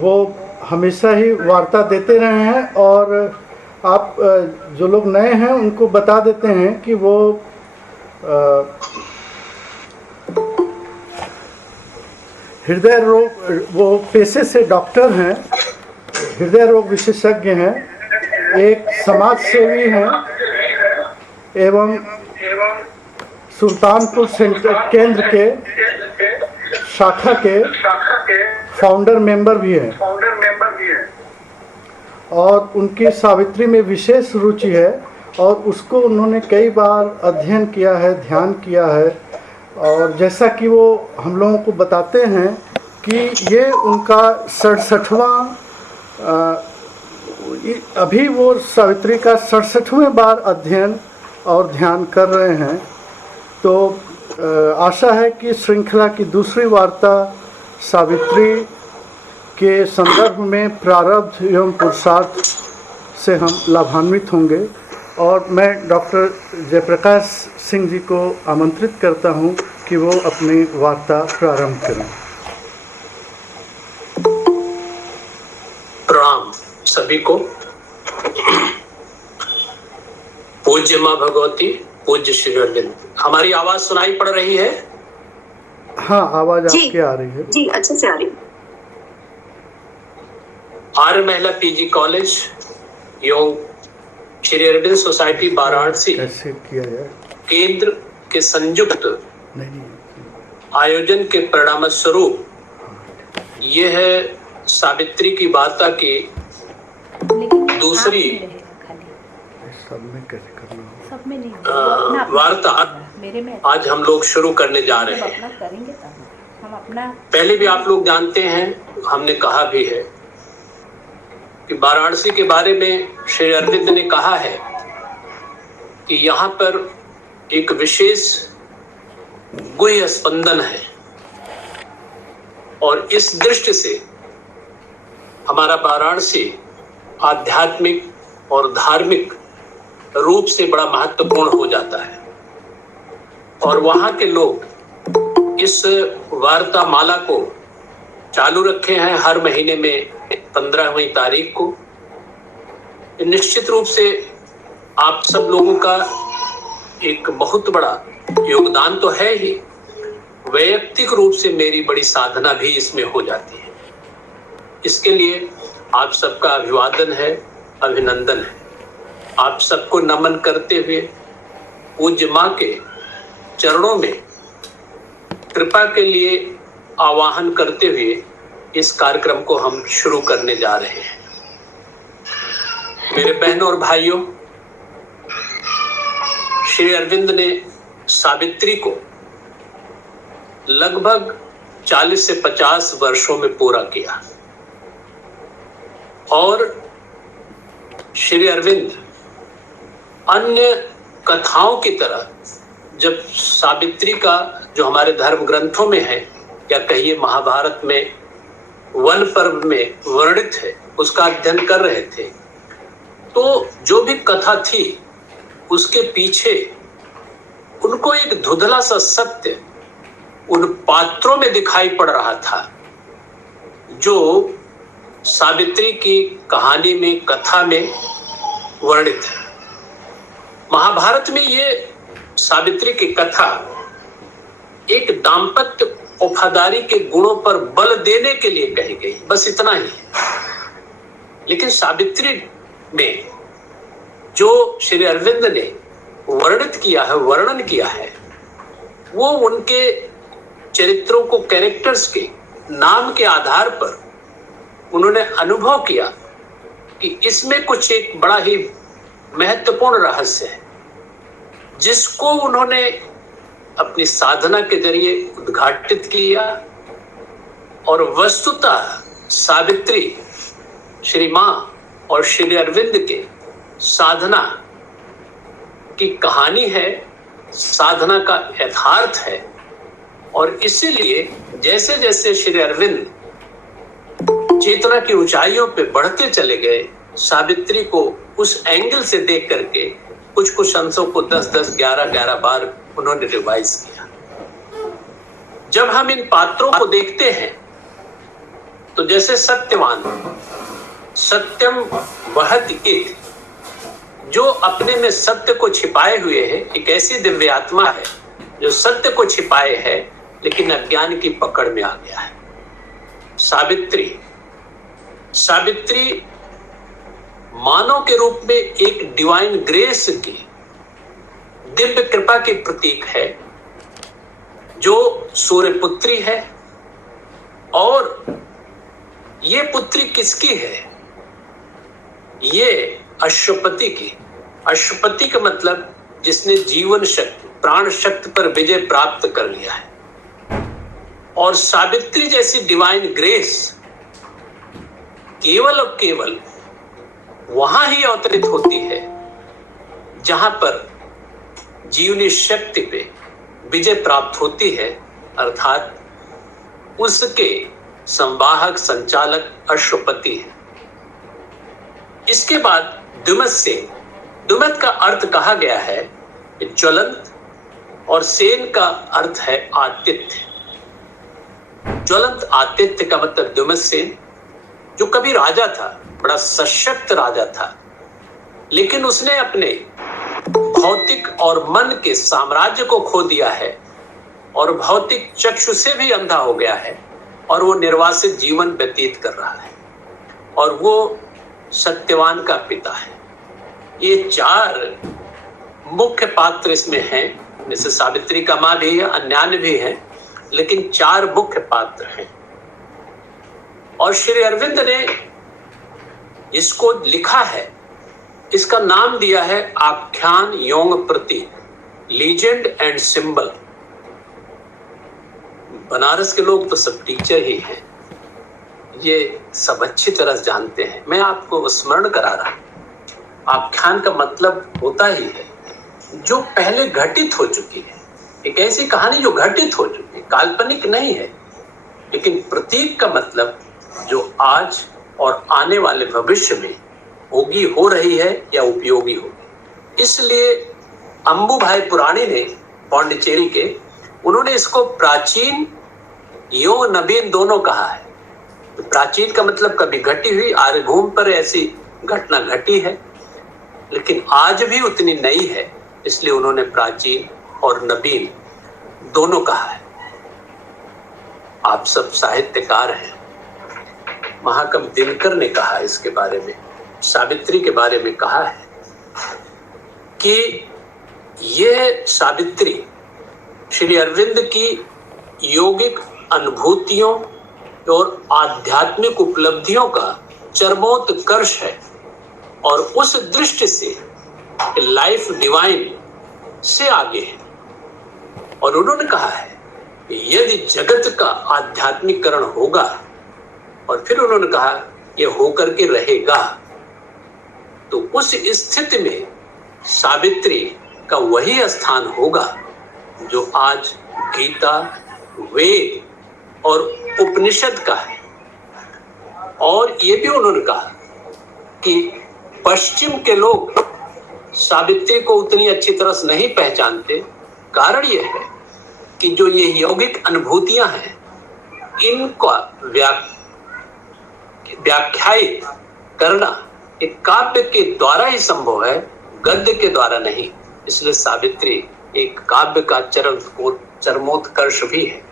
वो हमेशा ही वार्ता देते रहे हैं और आप जो लोग नए हैं उनको बता देते हैं कि वो हृदय रोग, वो पेशे से डॉक्टर हैं, हृदय रोग विशेषज्ञ हैं, एक समाज सेवी हैं एवं सुल्तानपुर सेंटर केंद्र के शाखा के फाउंडर मेंबर भी हैं और उनकी सावित्री में विशेष रुचि है और उसको उन्होंने कई बार अध्ययन किया है, ध्यान किया है। और जैसा कि वो हम लोगों को बताते हैं कि ये उनका 67वां, अभी वो सावित्री का 67वें बार अध्ययन और ध्यान कर रहे हैं। तो आशा है कि श्रृंखला की दूसरी वार्ता सावित्री के संदर्भ में प्रारब्ध एवं पुरुषार्थ से हम लाभान्वित होंगे। और मैं डॉक्टर जयप्रकाश सिंह जी को आमंत्रित करता हूं कि वो अपनी वार्ता प्रारंभ करें। प्रणाम सभी को। पूज्य माँ भगवती, पूज्य श्री अरविंद। हमारी आवाज सुनाई पड़ रही है? हाँ, आवाज आपकी आ रही है। जी, अच्छे से आ रही है। आर्य महिला पीजी कॉलेज एवं श्री अरविंद सोसाइटी वाराणसी केंद्र के संयुक्त आयोजन के परिणाम स्वरूप यह है सावित्री की वार्ता की दूसरी वार्ता आज हम लोग शुरू करने जा रहे हैं। पहले भी आप लोग जानते हैं, हमने कहा भी है कि वाराणसी के बारे में श्री अरविंद ने कहा है कि यहाँ पर एक विशेष गुह्य स्पंदन है और इस दृष्टि से हमारा वाराणसी आध्यात्मिक और धार्मिक रूप से बड़ा महत्वपूर्ण हो जाता है। और वहाँ के लोग इस वार्ता माला को चालू रखे हैं हर महीने में 15वीं तारीख को। निश्चित रूप से आप सब लोगों का एक बहुत बड़ा योगदान तो है ही, वैयक्तिक रूप से मेरी बड़ी साधना भी इसमें हो जाती है। इसके लिए आप सबका अभिवादन है, अभिनंदन है। आप सबको नमन करते हुए पूज्य माँ के चरणों में कृपा के लिए आवाहन करते हुए इस कार्यक्रम को हम शुरू करने जा रहे हैं। मेरे बहनों और भाइयों, श्री अरविंद ने सावित्री को लगभग 40 से 50 वर्षों में पूरा किया और श्री अरविंद अन्य कथाओं की तरह जब सावित्री का जो हमारे धर्म ग्रंथों में है या कहिए महाभारत में वन पर्व में वर्णित है, उसका अध्ययन कर रहे थे, तो जो भी कथा थी उसके पीछे उनको एक धुंधला सा सत्य उन पात्रों में दिखाई पड़ रहा था जो सावित्री की कहानी में, कथा में वर्णित है। महाभारत में ये सावित्री की कथा एक दाम्पत्य वफादारी के गुणों पर बल देने के लिए कही गई, बस इतना ही है। लेकिन सावित्री में जो श्री अरविंद ने वर्णित किया है, वर्णन किया है, वो उनके चरित्रों को, कैरेक्टर्स के नाम के आधार पर उन्होंने अनुभव किया कि इसमें कुछ एक बड़ा ही महत्वपूर्ण रहस्य है, जिसको उन्होंने अपनी साधना के जरिए उद्घाटित किया। और वस्तुतः सावित्री श्री मां और श्री अरविंद के साधना की कहानी है, साधना का यथार्थ है। और इसीलिए जैसे जैसे श्री अरविंद चेतना की ऊंचाइयों पे बढ़ते चले गए, सावित्री को उस एंगल से देख करके कुछ अंशों को 10-10, 11-11 बार उन्होंने रिवाइज किया। जब हम इन पात्रों को देखते हैं तो जैसे सत्यवान, सत्यम वहति इति, जो अपने में सत्य को छिपाए हुए है, एक ऐसी दिव्य आत्मा है जो सत्य को छिपाए है लेकिन अज्ञान की पकड़ में आ गया है। सावित्री, सावित्री मानव के रूप में एक डिवाइन ग्रेस की, दिव्य कृपा की प्रतीक है, जो सूर्य पुत्री है। और ये पुत्री किसकी है? ये अश्वपति की। अश्वपति का मतलब जिसने जीवन शक्ति, प्राण शक्ति पर विजय प्राप्त कर लिया है। और सावित्री जैसी डिवाइन ग्रेस केवल और केवल वहां ही अवतरित होती है जहां पर जीवनी शक्ति पे विजय प्राप्त होती है, अर्थात उसके संवाहक संचालक अश्वपति है। इसके बाद द्युमत से, द्युमत का अर्थ कहा गया है ज्वलंत, और सेन का अर्थ है आतिथ्य। ज्वलंत आतिथ्य का मतलब द्युमत सेन, जो कभी राजा था, बड़ा सशक्त राजा था, लेकिन उसने अपने भौतिक और मन के साम्राज्य को खो दिया है और भौतिक चक्षु से भी अंधा हो गया है और वो निर्वासित जीवन व्यतीत कर रहा है। और वो सत्यवान का पिता है। ये चार मुख्य पात्र इसमें हैं, जैसे सावित्री का माँ भी है, अन्यान्य भी है, लेकिन चार मुख्य पात्र हैं। और श्री अरविंद ने इसको लिखा है, इसका नाम दिया है आख्यान योंग प्रति, लीजेंड एंड सिंबल। बनारस के लोग तो सब टीचर ही हैं, ये सब अच्छी तरह जानते हैं। मैं आपको स्मरण करा रहा हूं। आख्यान का मतलब होता ही है जो पहले घटित हो चुकी है, एक ऐसी कहानी जो घटित हो चुकी है, काल्पनिक नहीं है। लेकिन प्रतीक का मतलब जो आज और आने वाले भविष्य में होगी, हो रही है या उपयोगी होगी। इसलिए अंबुभाई पुराणी ने, पौंडीचेरी के, उन्होंने इसको प्राचीन यो नवीन दोनों कहा है। तो प्राचीन का मतलब कभी घटी हुई, आर्यभूमि पर ऐसी घटना घटी है, लेकिन आज भी उतनी नई है, इसलिए उन्होंने प्राचीन और नवीन दोनों कहा है। आप सब साहित्यकार हैं। महाकवि दिनकर ने कहा इसके बारे में, सावित्री के बारे में कहा है कि यह सावित्री श्री अरविंद की योगिक अनुभूतियों और आध्यात्मिक उपलब्धियों का चरमोत्कर्ष है। और उस दृष्टि से लाइफ डिवाइन से आगे है। और उन्होंने कहा है कि यदि जगत का आध्यात्मिकरण होगा, और फिर उन्होंने कहा यह होकर के रहेगा, तो उस स्थिति में सावित्री का वही स्थान होगा जो आज गीता, वेद और उपनिषद का है। और ये भी उन्होंने कहा कि पश्चिम के लोग सावित्री को उतनी अच्छी तरह से नहीं पहचानते। कारण यह है कि जो ये यौगिक अनुभूतियां हैं, इनका व्याख्यायित करना एक काव्य के द्वारा ही संभव है, गद्य के द्वारा नहीं। इसलिए सावित्री एक काव्य का चरमोत्कर्ष भी है।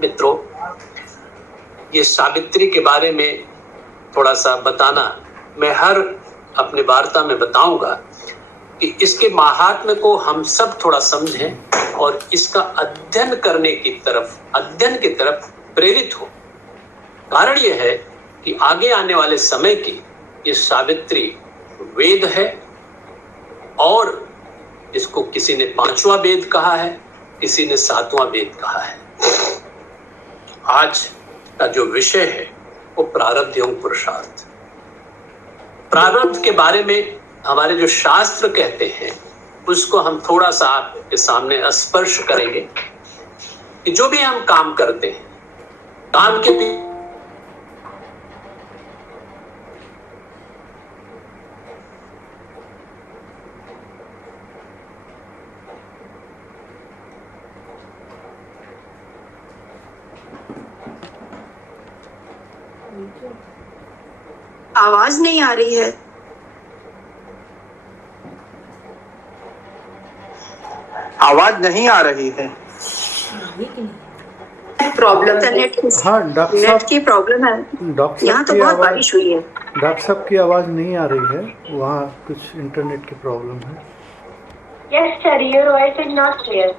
मित्रों, ये सावित्री के बारे में थोड़ा सा बताना, मैं हर अपने वार्ता में बताऊंगा कि इसके महात्म्य को हम सब थोड़ा समझें और इसका अध्ययन करने की तरफ, अध्ययन की तरफ प्रेरित हो। कारण यह है कि आगे आने वाले समय की ये सावित्री वेद है, और इसको किसी ने 5वां वेद कहा है, किसी ने 7वां वेद कहा है। आज का जो विषय है वो प्रारब्ध एवं पुरुषार्थ। प्रारब्ध के बारे में हमारे जो शास्त्र कहते हैं उसको हम थोड़ा सा आपके सामने स्पर्श करेंगे कि जो भी हम काम करते हैं, काम के भी आवाज नहीं आ रही है। आवाज नहीं आ रही है। प्रॉब्लम है नेट की। हाँ डॉक्टर नेट साहब, की प्रॉब्लम है। डॉक्टर यहाँ साहब तो की बहुत आवाज, बारिश हुई है। डॉक्टर साहब की आवाज़ नहीं आ रही है, वहाँ कुछ इंटरनेट की प्रॉब्लम है। Yes, sir, your voice is not clear.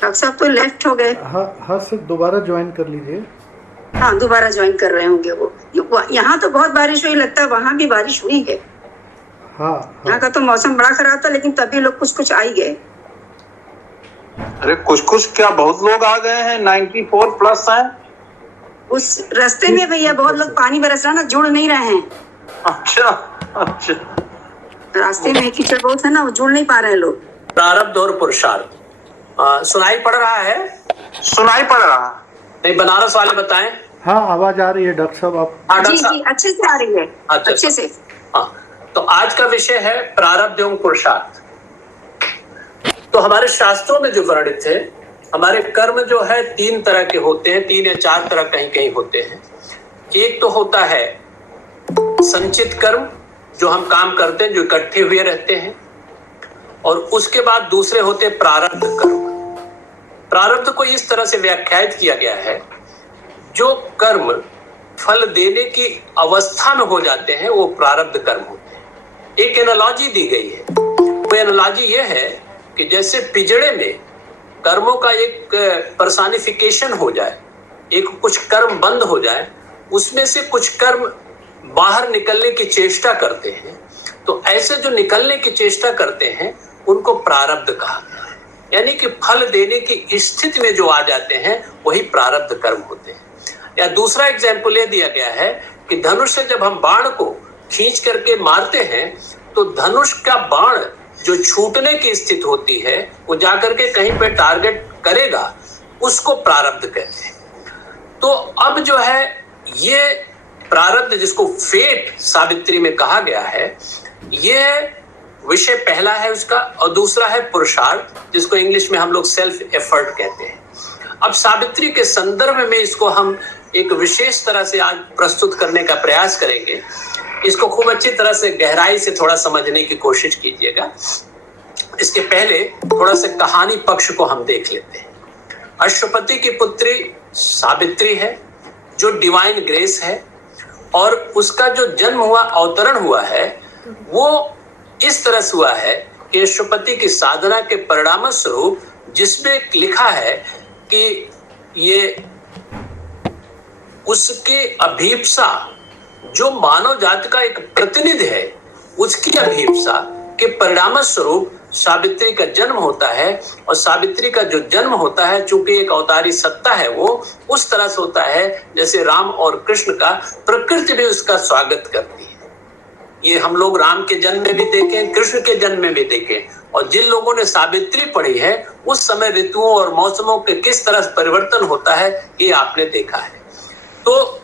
Doctor साहब तो लेफ्ट हो गए। हाँ हाँ सर, दोबारा ज्वाइन कर लीजिए। हाँ दोबारा ज्वाइन कर रहे होंगे वो। यहाँ तो बहुत बारिश हुई, लगता है वहां भी बारिश हुई है। हाँ यहाँ हाँ का तो मौसम बड़ा खराब था, लेकिन तभी लोग कुछ कुछ आ ही गए। अरे कुछ कुछ क्या, बहुत लोग आ गए हैं, 94 प्लस हैं। उस रास्ते में भैया बहुत लोग, पानी बरस रहा ना, जुड़ नहीं रहे हैं। अच्छा अच्छा। रास्ते में कीचड़ बहुत है ना, वो जुड़ नहीं पा रहे हैं लोग। प्रारब्ध और पुरुषार्थ सुनाई पड़ रहा है? सुनाई पड़ रहा। नहीं, बनारस वाले बताएं। हाँ आवाज आ रही है डॉक्टर साहब, आप। हाँ जी डॉक्टर साहब। जी अच्छे से आ रही है। अच्छा, अच्छे से। हाँ, तो आज का विषय है प्रारब्ध एवं पुरुषार्थ। तो हमारे शास्त्रों में जो वर्णित है, हमारे कर्म जो है 3 तरह के होते हैं, 3 या 4 तरह कहीं कहीं होते हैं। एक तो होता है संचित कर्म, जो हम काम करते हैं, जो इकट्ठे हुए रहते हैं। और उसके बाद दूसरे होते हैं प्रारब्ध कर्म। प्रारब्ध को इस तरह से व्याख्यायित किया गया है, जो कर्म फल देने की अवस्था में हो जाते हैं, वो प्रारब्ध कर्म होते हैं। एक एनालॉजी दी गई है। वो एनालॉजी ये है कि जैसे पिंजड़े में कर्मों का एक पर्सनिफिकेशन हो जाए, एक कुछ कर्म बंद हो जाए, उसमें से कुछ कर्म बाहर निकलने की चेष्टा करते हैं। तो ऐसे जो निकलने की चेष्टा करते हैं उनको प्रारब्ध कहा गया है। यानी कि फल देने की स्थिति में जो आ जाते हैं वही प्रारब्ध कर्म होते हैं। या दूसरा एग्जाम्पल ये दिया गया है कि धनुष से जब हम बाण को खींच करके मारते हैं तो धनुष का बाण जो छूटने की स्थिति होती है, वो जाकर के कहीं पे टारगेट करेगा, उसको प्रारब्ध कहते हैं। तो अब जो है ये प्रारब्ध, जिसको फेट सावित्री में कहा गया है, ये विषय पहला है उसका। और दूसरा है पुरुषार्थ, जिसको इंग्लिश में हम लोग सेल्फ एफर्ट कहते हैं। अब सावित्री के संदर्भ में इसको हम एक विशेष तरह से आज प्रस्तुत करने का प्रयास करेंगे। इसको खूब अच्छी तरह से गहराई से थोड़ा समझने की कोशिश कीजिएगा। इसके पहले थोड़ा सा कहानी पक्ष को हम देख लेते हैं। अश्वपति की पुत्री सावित्री है, जो डिवाइन ग्रेस है, और उसका जो जन्म हुआ, अवतरण हुआ है, वो इस तरह से हुआ है कि अश्वपति की साधना के परिणाम स्वरूप, जिसमें लिखा है कि ये उसके अभीप्सा, जो मानव जाति का एक प्रतिनिधि है, उसकी अभीप्सा के परिणाम स्वरूप सावित्री का जन्म होता है। और सावित्री का जो जन्म होता है, चूंकि एक अवतारी सत्ता है, वो उस तरह से होता है जैसे राम और कृष्ण का प्रकृति भी उसका स्वागत करती है। ये हम लोग राम के जन्म में भी देखें, कृष्ण के जन्म में भी देखें। और जिन लोगों ने सावित्री पढ़ी है, उस समय ऋतुओं और मौसमों के किस तरह से परिवर्तन होता है, ये आपने देखा है। तो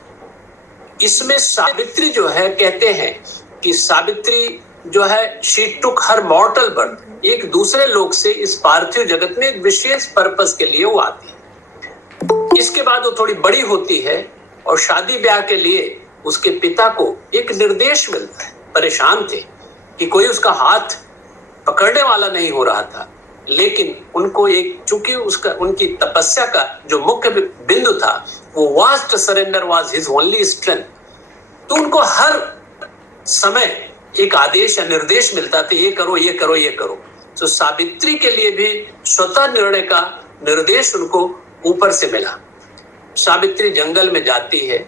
इसमें सावित्री जो है, कहते हैं कि सावित्री जो है, शी टुक हर मॉर्टल बर्थ, एक दूसरे लोक से इस पार्थिव जगत में एक विशेष पर्पस के लिए वो आती है। इसके बाद वो थोड़ी बड़ी होती है और शादी ब्याह के लिए उसके पिता को एक निर्देश मिलता है। परेशान थे कि कोई उसका हाथ पकड़ने वाला नहीं हो रहा था, लेकिन उनको एक, चूंकि उसका, उनकी तपस्या का जो मुख्य बिंदु था, वो vast surrender was his only strength. तो उनको हर समय एक आदेश या निर्देश मिलता था, ये करो, ये करो, ये करो। तो सावित्री के लिए भी स्वतः निर्णय का निर्देश उनको ऊपर से मिला। सावित्री जंगल में जाती है,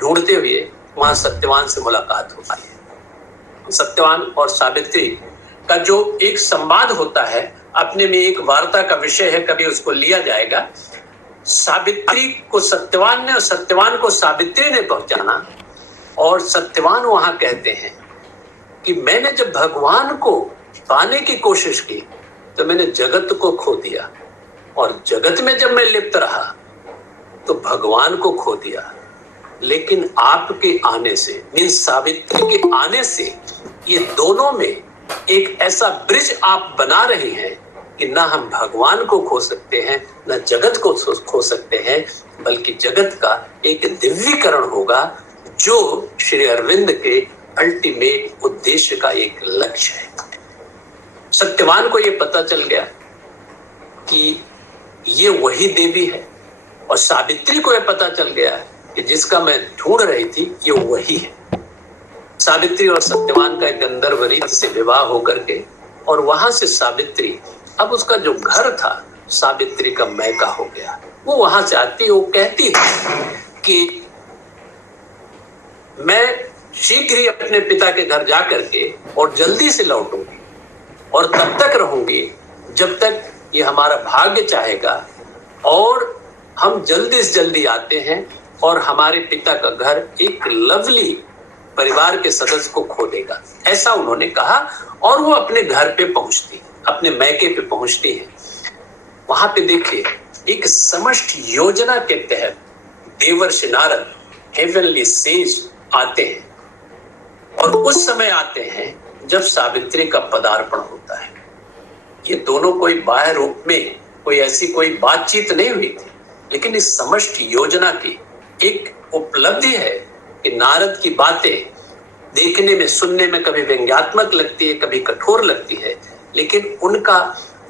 ढूंढते हुए वहां सत्यवान से मुलाकात होती है। सत्यवान और सावित्री का जो एक संवाद होता है, अपने में एक वार्ता का विषय है, कभी उसको लिया जाएगा। सावित्री को सत्यवान ने और सत्यवान को सावित्री ने पहचाना, और सत्यवान वहां कहते हैं कि मैंने जब भगवान को पाने की कोशिश की तो मैंने जगत को खो दिया, और जगत में जब मैं लिप्त रहा तो भगवान को खो दिया। लेकिन आपके आने से, मीन्स सावित्री के आने से, ये दोनों में एक ऐसा ब्रिज आप बना रही हैं कि ना हम भगवान को खो सकते हैं, ना जगत को खो सकते हैं, बल्कि जगत का एक दिव्यीकरण होगा जो श्री अरविंद के अल्टीमेट उद्देश्य का एक लक्ष्य है। सत्यवान को यह पता चल गया कि ये वही देवी है, और सावित्री को यह पता चल गया कि जिसका मैं ढूंढ रही थी ये वही है। सावित्री और सत्यवान का एक गंधर्व रीत से विवाह होकर के, और वहां से सावित्री, अब उसका जो घर था सावित्री का मैका हो गया। वो वहां से आती, वो कहती है कि मैं शीघ्र ही अपने पिता के घर जा करके और जल्दी से लौटूंगी, और तब तक रहूंगी जब तक ये हमारा भाग्य चाहेगा, और हम जल्दी से जल्दी आते हैं और हमारे पिता का घर एक लवली परिवार के सदस्य को खो देगा। ऐसा उन्होंने कहा, और वो अपने घर पे पहुंचती, अपने मैके पे पहुंचती है। वहां पे देखिए एक समष्टि योजना के तहत देवर्षि नारद, हेवनली सेज आते हैं, और उस समय आते हैं जब सावित्री का पदार्पण होता है। ये दोनों कोई बाह्य रूप में कोई ऐसी कोई बातचीत नहीं हुई थी, लेकिन इस समष्टि योजना की एक उपलब्धि है कि नारद की बातें देखने में, सुनने में कभी व्यंग्यात्मक लगती है, कभी कठोर लगती है, लेकिन उनका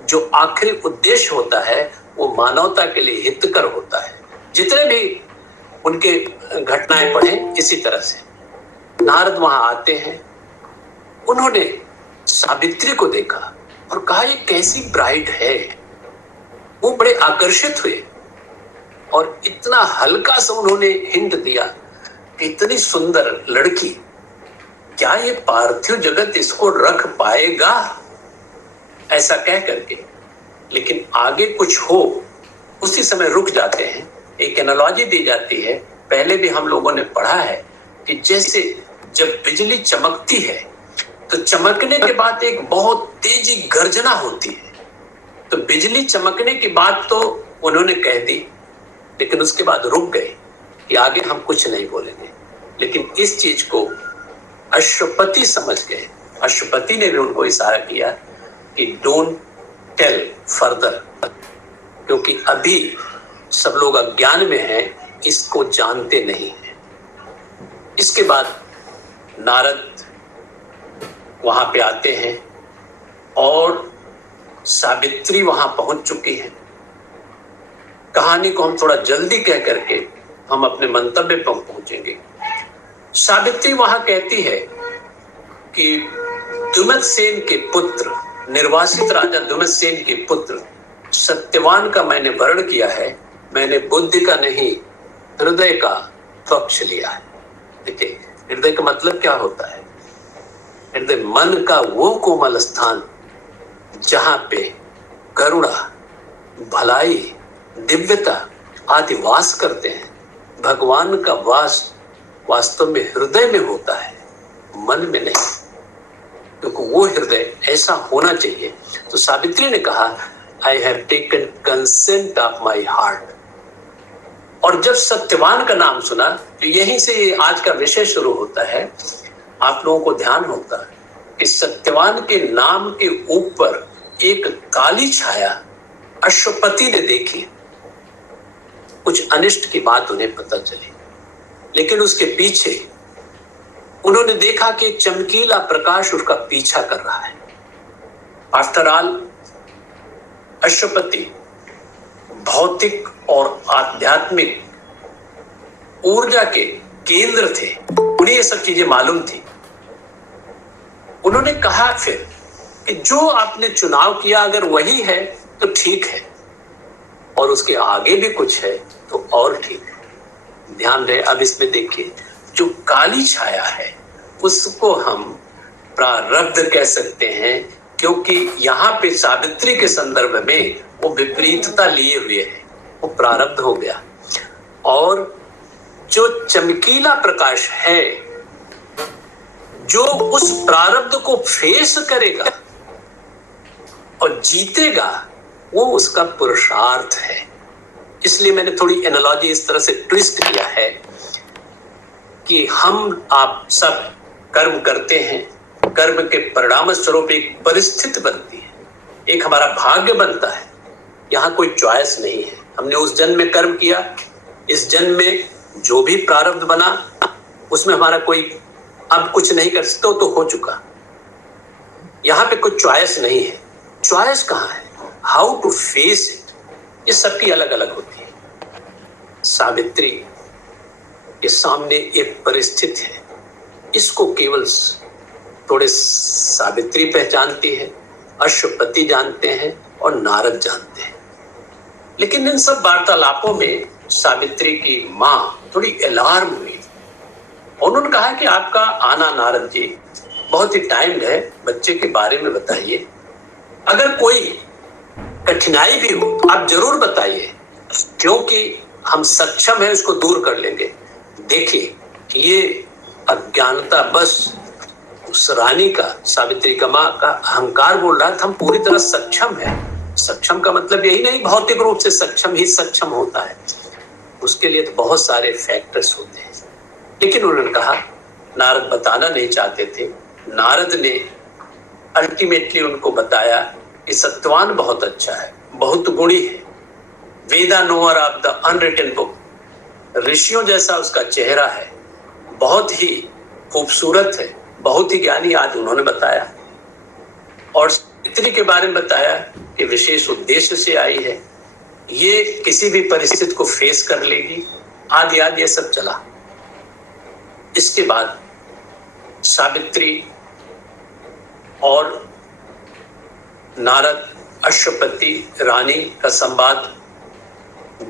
जो आखिरी उद्देश्य होता है वो मानवता के लिए हितकर होता है। जितने भी उनके घटनाएं पढ़े इसी तरह से। नारद वहां आते हैं, उन्होंने सावित्री को देखा और कहा ये कैसी ब्राइड है। वो बड़े आकर्षित हुए, और इतना हल्का सा उन्होंने हिंट दिया कि इतनी सुंदर लड़की, क्या ये पार्थिव जगत इसको रख पाएगा, ऐसा कह करके। लेकिन आगे कुछ हो, उसी समय रुक जाते हैं। एक एनालॉजी दी जाती है, पहले भी हम लोगों ने पढ़ा है कि जैसे जब बिजली चमकती है तो चमकने के बाद एक बहुत तेजी गर्जना होती है। तो बिजली चमकने की बात तो उन्होंने कह दी, लेकिन उसके बाद रुक गए कि आगे हम कुछ नहीं बोलेंगे। लेकिन इस चीज को अश्वपति समझ गए। अश्वपति ने भी उनको इशारा किया कि डोंट टेल फर्दर, क्योंकि अभी सब लोग अज्ञान में हैं, इसको जानते नहीं हैं। इसके बाद नारद वहां पे आते हैं, और सावित्री वहां पहुंच चुकी है। कहानी को हम थोड़ा जल्दी कह करके हम अपने मंतव्य पर पहुंचेंगे। सावित्री वहां कहती है कि दुमतसेन के पुत्र, निर्वासित राजा दुमतसेन के पुत्र सत्यवान का मैंने वर्ण किया है, मैंने बुद्धि का नहीं हृदय का पक्ष लिया है। देखिए हृदय का मतलब क्या होता है? हृदय मन का वो कोमल स्थान जहां पे करुणा, भलाई, दिव्यता आदि वास करते हैं। भगवान का वास वास्तव में हृदय में होता है, मन में नहीं, क्योंकि वो हृदय ऐसा होना चाहिए। तो सावित्री ने कहा I have taken consent of my heart. और जब सत्यवान का नाम सुना तो यहीं से ये आज का विषय शुरू होता है। आप लोगों को ध्यान होगा कि सत्यवान के नाम के ऊपर एक काली छाया अश्वपति ने देखी। कुछ अनिष्ट की बात उन्हें पता चली, लेकिन उसके पीछे उन्होंने देखा कि एक चमकीला प्रकाश उसका पीछा कर रहा है। आफ्टर ऑल अश्वपति भौतिक और आध्यात्मिक ऊर्जा के केंद्र थे, उन्हें ये सब चीजें मालूम थी। उन्होंने कहा फिर कि जो आपने चुनाव किया अगर वही है तो ठीक है, और उसके आगे भी कुछ है तो और ठीक है। ध्यान रहे, अब इसमें देखिए जो काली छाया है उसको हम प्रारब्ध कह सकते हैं, क्योंकि यहाँ पे सावित्री के संदर्भ में वो विपरीतता लिए हुए है, वो प्रारब्ध हो गया। और जो चमकीला प्रकाश है जो उस प्रारब्ध को फेस करेगा और जीतेगा, वो उसका पुरुषार्थ है। इसलिए मैंने थोड़ी एनालॉजी इस तरह से ट्विस्ट किया है कि हम आप सब कर्म करते हैं, कर्म के परिणाम स्वरूप एक परिस्थिति बनती है, एक हमारा भाग्य बनता है। यहां कोई चॉइस नहीं है। हमने उस जन्म में कर्म किया, इस जन्म में जो भी प्रारब्ध बना उसमें हमारा कोई अब कुछ नहीं कर सकते, तो हो चुका। यहां पे कोई चॉइस नहीं है। चॉइस कहां है? हाउ टू फेस इट, ये सबकी अलग अलग होती है। सावित्री के सामने एक परिस्थिति है, इसको केवल थोड़े सावित्री पहचानती है, अश्वपति जानते हैं और नारद जानते हैं। लेकिन इन सब वार्तालापों में सावित्री की मां थोड़ी अलार्म हुई। उन्होंने कहा कि आपका आना नारद जी बहुत ही टाइम है, बच्चे के बारे में बताइए। अगर कोई कठिनाई भी हो तो आप जरूर बताइए, क्योंकि हम सक्षम हैं उसको दूर कर लेंगे। देखिए कि ये अज्ञानता बस उस रानी का, सावित्री का मां का अहंकार बोल रहा था हम पूरी तरह सक्षम है। सक्षम का मतलब यही नहीं भौतिक रूप से सक्षम ही सक्षम होता है, उसके लिए तो बहुत सारे फैक्टर्स होते हैं। लेकिन उन्होंने कहा, नारद बताना नहीं चाहते थे। नारद ने अल्टीमेटली उनको बताया कि सत्यवान बहुत अच्छा है, बहुत गुणी है, Veda knower of the unwritten book, ऋषियों जैसा उसका चेहरा है, बहुत ही खूबसूरत है, बहुत ही ज्ञानी। आज उन्होंने बताया और सावित्री के बारे में बताया कि विशेष उद्देश्य से आई है, ये किसी भी परिस्थिति को फेस कर लेगी, आदि आदि ये सब चला। इसके बाद सावित्री और नारद, अश्वपति, रानी का संवाद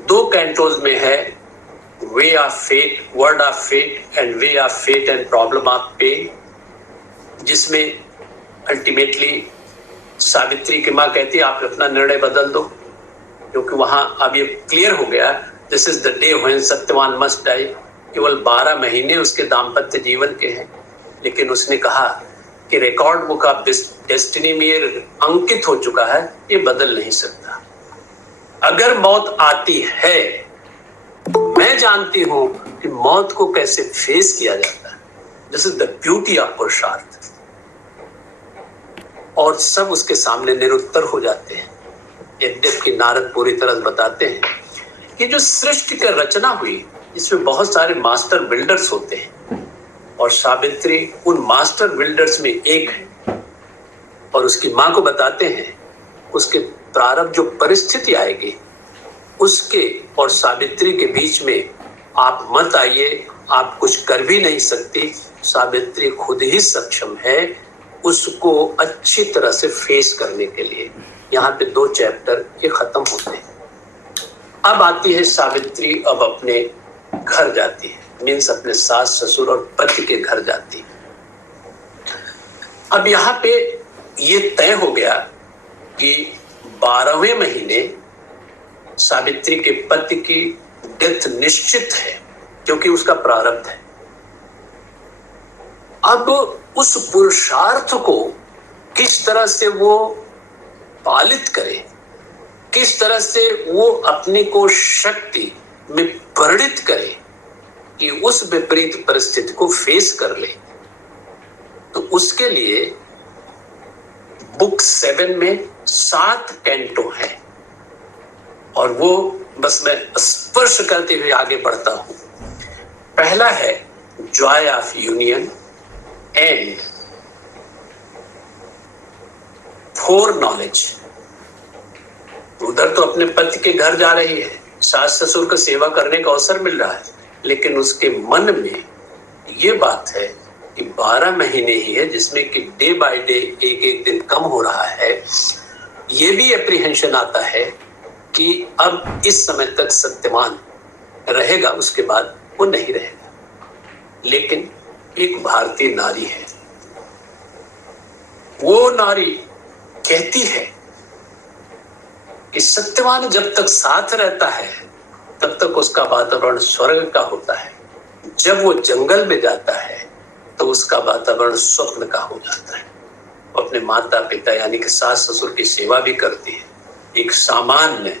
2 कैंटोज में है, way of fate, word of fate and way of fate and problem of pain, जिसमें अल्टीमेटली सावित्री की मां कहती है आप अपना निर्णय बदल दो, क्योंकि वहां अब ये क्लियर हो गया, this is the day when Satyavan must die. केवल 12 महीने उसके दाम्पत्य जीवन के हैं, लेकिन उसने कहा कि रिकॉर्ड बुक ऑफ डेस्टिनी में ये अंकित हो चुका है, ये बदल नहीं सकता। अगर मौत आती है, मैं जानती हूं कि मौत को कैसे फेस किया जाता है। This is the beauty of पुरुषार्थ। और सब उसके सामने निरुत्तर हो जाते हैं। यद्यपि नारद पूरी तरह बताते हैं कि जो सृष्टि की रचना हुई, इसमें बहुत सारे मास्टर बिल्डर्स होते हैं और सावित्री उन मास्टर बिल्डर्स में एक है। और उसकी मां को बताते हैं उसके प्रारब्ध जो परिस्थिति आएगी, उसके और सावित्री के बीच में आप मत आइए, आप कुछ कर भी नहीं सकती, सावित्री खुद ही सक्षम है उसको अच्छी तरह से फेस करने के लिए। यहाँ पे 2 चैप्टर ये खत्म होते हैं। अब आती है सावित्री, अब अपने घर जाती है, मीन्स अपने सास ससुर और पति के घर जाती है। अब यहाँ पे ये तय हो गया कि 12वें महीने सावित्री के पति की डेथ निश्चित है, क्योंकि उसका प्रारब्ध है। अब उस पुरुषार्थ को किस तरह से वो पालित करे, किस तरह से वो अपने को शक्ति में परिणित करे कि उस विपरीत परिस्थिति को फेस कर ले, तो उसके लिए बुक 7 में 7 कैंटो है। और वो बस मैं स्पर्श करते हुए आगे बढ़ता हूं। पहला है Joy of union and four knowledge. उधर तो अपने पति के घर जा रही है, सास ससुर का सेवा करने का अवसर मिल रहा है, लेकिन उसके मन में ये बात है कि 12 महीने ही है, जिसमें कि डे बाय डे एक एक दिन कम हो रहा है। ये भी एप्रीहेंशन आता है कि अब इस समय तक सत्यवान रहेगा, उसके बाद वो नहीं रहेगा। लेकिन एक भारतीय नारी है, वो नारी कहती है कि सत्यवान जब तक साथ रहता है तब तक उसका वातावरण स्वर्ग का होता है। जब वो जंगल में जाता है तो उसका वातावरण स्वप्न का हो जाता है। वो अपने माता पिता यानी कि सास ससुर की सेवा भी करती है, एक सामान्य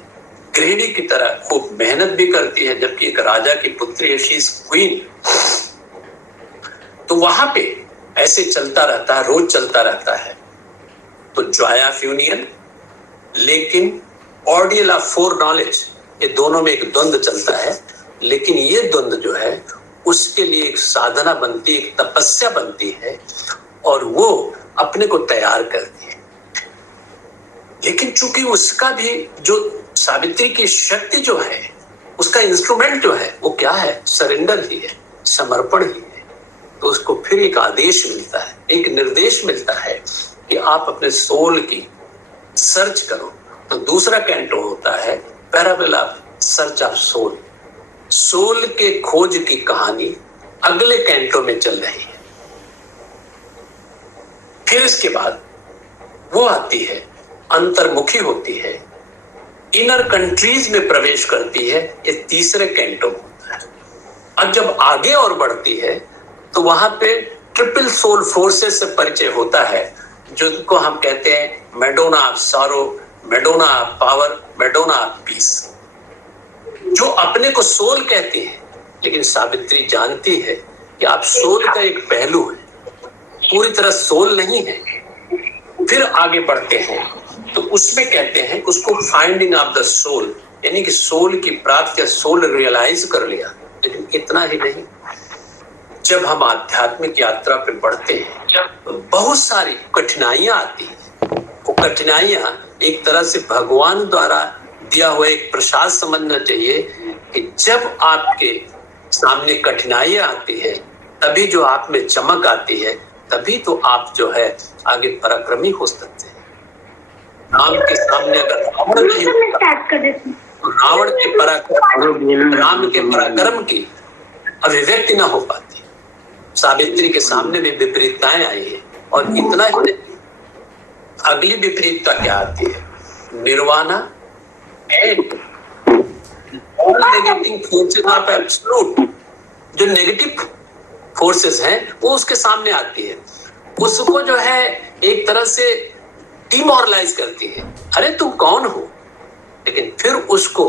गृहिणी की तरह खूब मेहनत भी करती है, जबकि एक राजा की पुत्री है, शी इज क्वीन। तो वहां पे ऐसे चलता रहता है, रोज चलता रहता है। तो जॉय ऑफ यूनियन लेकिन ऑर्डियल ऑफ फोर नॉलेज, ये दोनों में एक द्वंद्व चलता है। लेकिन ये द्वंद्व जो है उसके लिए एक साधना बनती है, एक तपस्या बनती है, और वो अपने को तैयार करती है। लेकिन चूंकि उसका भी जो सावित्री की शक्ति जो है, उसका इंस्ट्रूमेंट जो है वो क्या है, सरेंडर ही है, समर्पण ही है। तो उसको फिर एक आदेश मिलता है, एक निर्देश मिलता है कि आप अपने सोल की सर्च करो। तो दूसरा कैंटो होता है parable of search of soul. Soul के खोज की कहानी अगले कैंटो में चल रही है। फिर इसके बाद वो आती है, अंतर्मुखी होती है, इनर कंट्रीज में प्रवेश करती है। ये तीसरे कैंटो में होता है। अब जब आगे और बढ़ती है तो वहां पे ट्रिपल सोल फोर्सेस से परिचय होता है, जिनको हम कहते हैं Madonna of sorrow, Madonna of power, Madonna of peace. जो अपने को सोल कहती है, लेकिन सावित्री जानती है कि आप सोल का एक पहलू है, पूरी तरह सोल नहीं है। फिर आगे बढ़ते हैं तो उसमें कहते हैं कि उसको फाइंडिंग ऑफ द सोल, यानी कि सोल की प्राप्ति या सोल रियलाइज कर लिया। लेकिन इतना ही नहीं, जब हम आध्यात्मिक यात्रा पे बढ़ते हैं, जब बहुत सारी कठिनाइयां आती हैं, वो कठिनाइयां एक तरह से भगवान द्वारा दिया हुआ एक प्रसाद समझना चाहिए कि जब आपके सामने कठिनाइयां आती है, तभी जो आप में चमक आती है, तभी तो आप जो है आगे पराक्रमी हो सकते हैं। राम के सामने अगर रावण नहीं होता, तो रावण के पराक्रम, राम के पराक्रम की अभिव्यक्ति न हो पाती। सावित्री के सामने भी विपरीतताएं आई है, और इतना ही नहीं, अगली विपरीतता क्या आती है, nirvana and all negative forces of absolute. जो नेगेटिव फोर्सेस हैं वो उसके सामने आती है, उसको जो है एक तरह से डिमोरलाइज करती है, अरे तुम कौन हो। लेकिन फिर उसको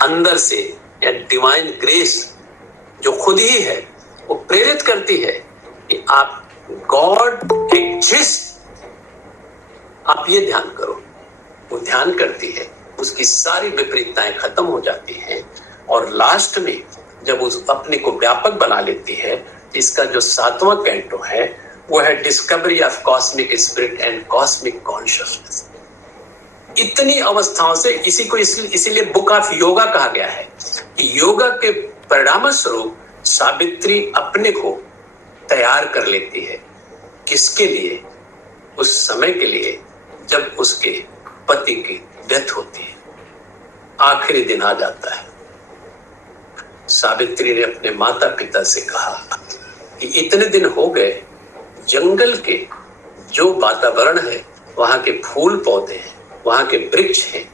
अंदर से या डिवाइन ग्रेस जो खुद ही है वो प्रेरित करती है कि आप गॉड एग्जिस्ट, आप ये ध्यान करो। वो ध्यान करती है, उसकी सारी विपरीतताएं खत्म हो जाती हैं, और लास्ट में जब उस अपने को व्यापक बना लेती है, इसका जो 7वां कैंटो है वो है discovery of cosmic spirit and cosmic consciousness. इतनी अवस्थाओं से इसी को इसीलिए बुक ऑफ योगा कहा गया है कि योगा के परिणाम स्वरूप सावित्री अपने को तैयार कर लेती है। किसके लिए? उस समय के लिए जब उसके पति की डेथ होती है, आखिरी दिन आ जाता है। सावित्री ने अपने माता पिता से कहा कि इतने दिन हो गए, जंगल के जो वातावरण है, वहां के फूल पौधे हैं, वहां के वृक्ष हैं,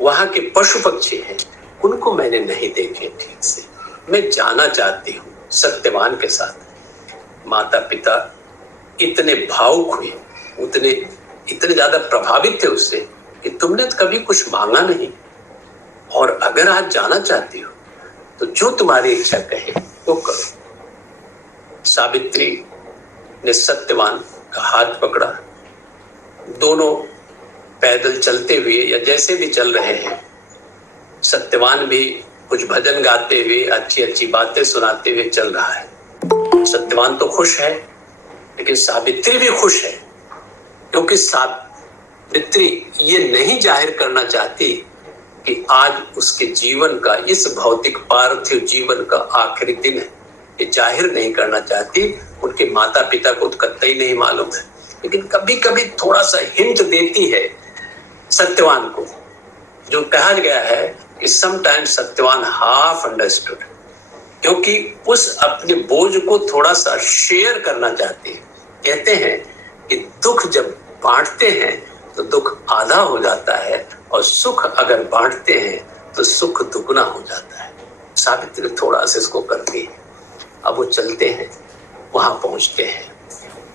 वहां के पशु पक्षी हैं, उनको मैंने नहीं देखे ठीक से। मैं जाना चाहती हूँ सत्यवान के साथ। माता पिता इतने भावुक हुए, इतने ज्यादा प्रभावित थे उससे कि तुमने कभी कुछ मांगा नहीं, और अगर आज जाना चाहती हो तो जो तुम्हारी इच्छा कहे वो करो। सावित्री ने सत्यवान का हाथ पकड़ा, दोनों पैदल चलते हुए या जैसे भी चल रहे हैं, सत्यवान भी कुछ भजन गाते हुए, अच्छी अच्छी बातें सुनाते हुए चल रहा है। सत्यवान तो खुश है, लेकिन सावित्री भी खुश है, क्योंकि सावित्री ये नहीं जाहिर करना चाहती कि आज उसके जीवन का, इस भौतिक पार्थिव जीवन का आखिरी दिन है। ये जाहिर नहीं करना चाहती। उनके माता पिता को तो कतई नहीं मालूम है, लेकिन कभी कभी थोड़ा सा हिंट देती है सत्यवान को, जो कहा गया है कि समटाइम्स सत्यवान हाफ अंडरस्टूड, क्योंकि उस अपने बोझ को थोड़ा सा शेयर करना चाहती है। कहते हैं कि दुख जब बांटते हैं तो दुख आधा हो जाता है, और सुख अगर बांटते हैं तो सुख दुगना हो जाता है। सावित्री थोड़ा सा इसको करती है। अब वो चलते हैं, वहां पहुंचते हैं।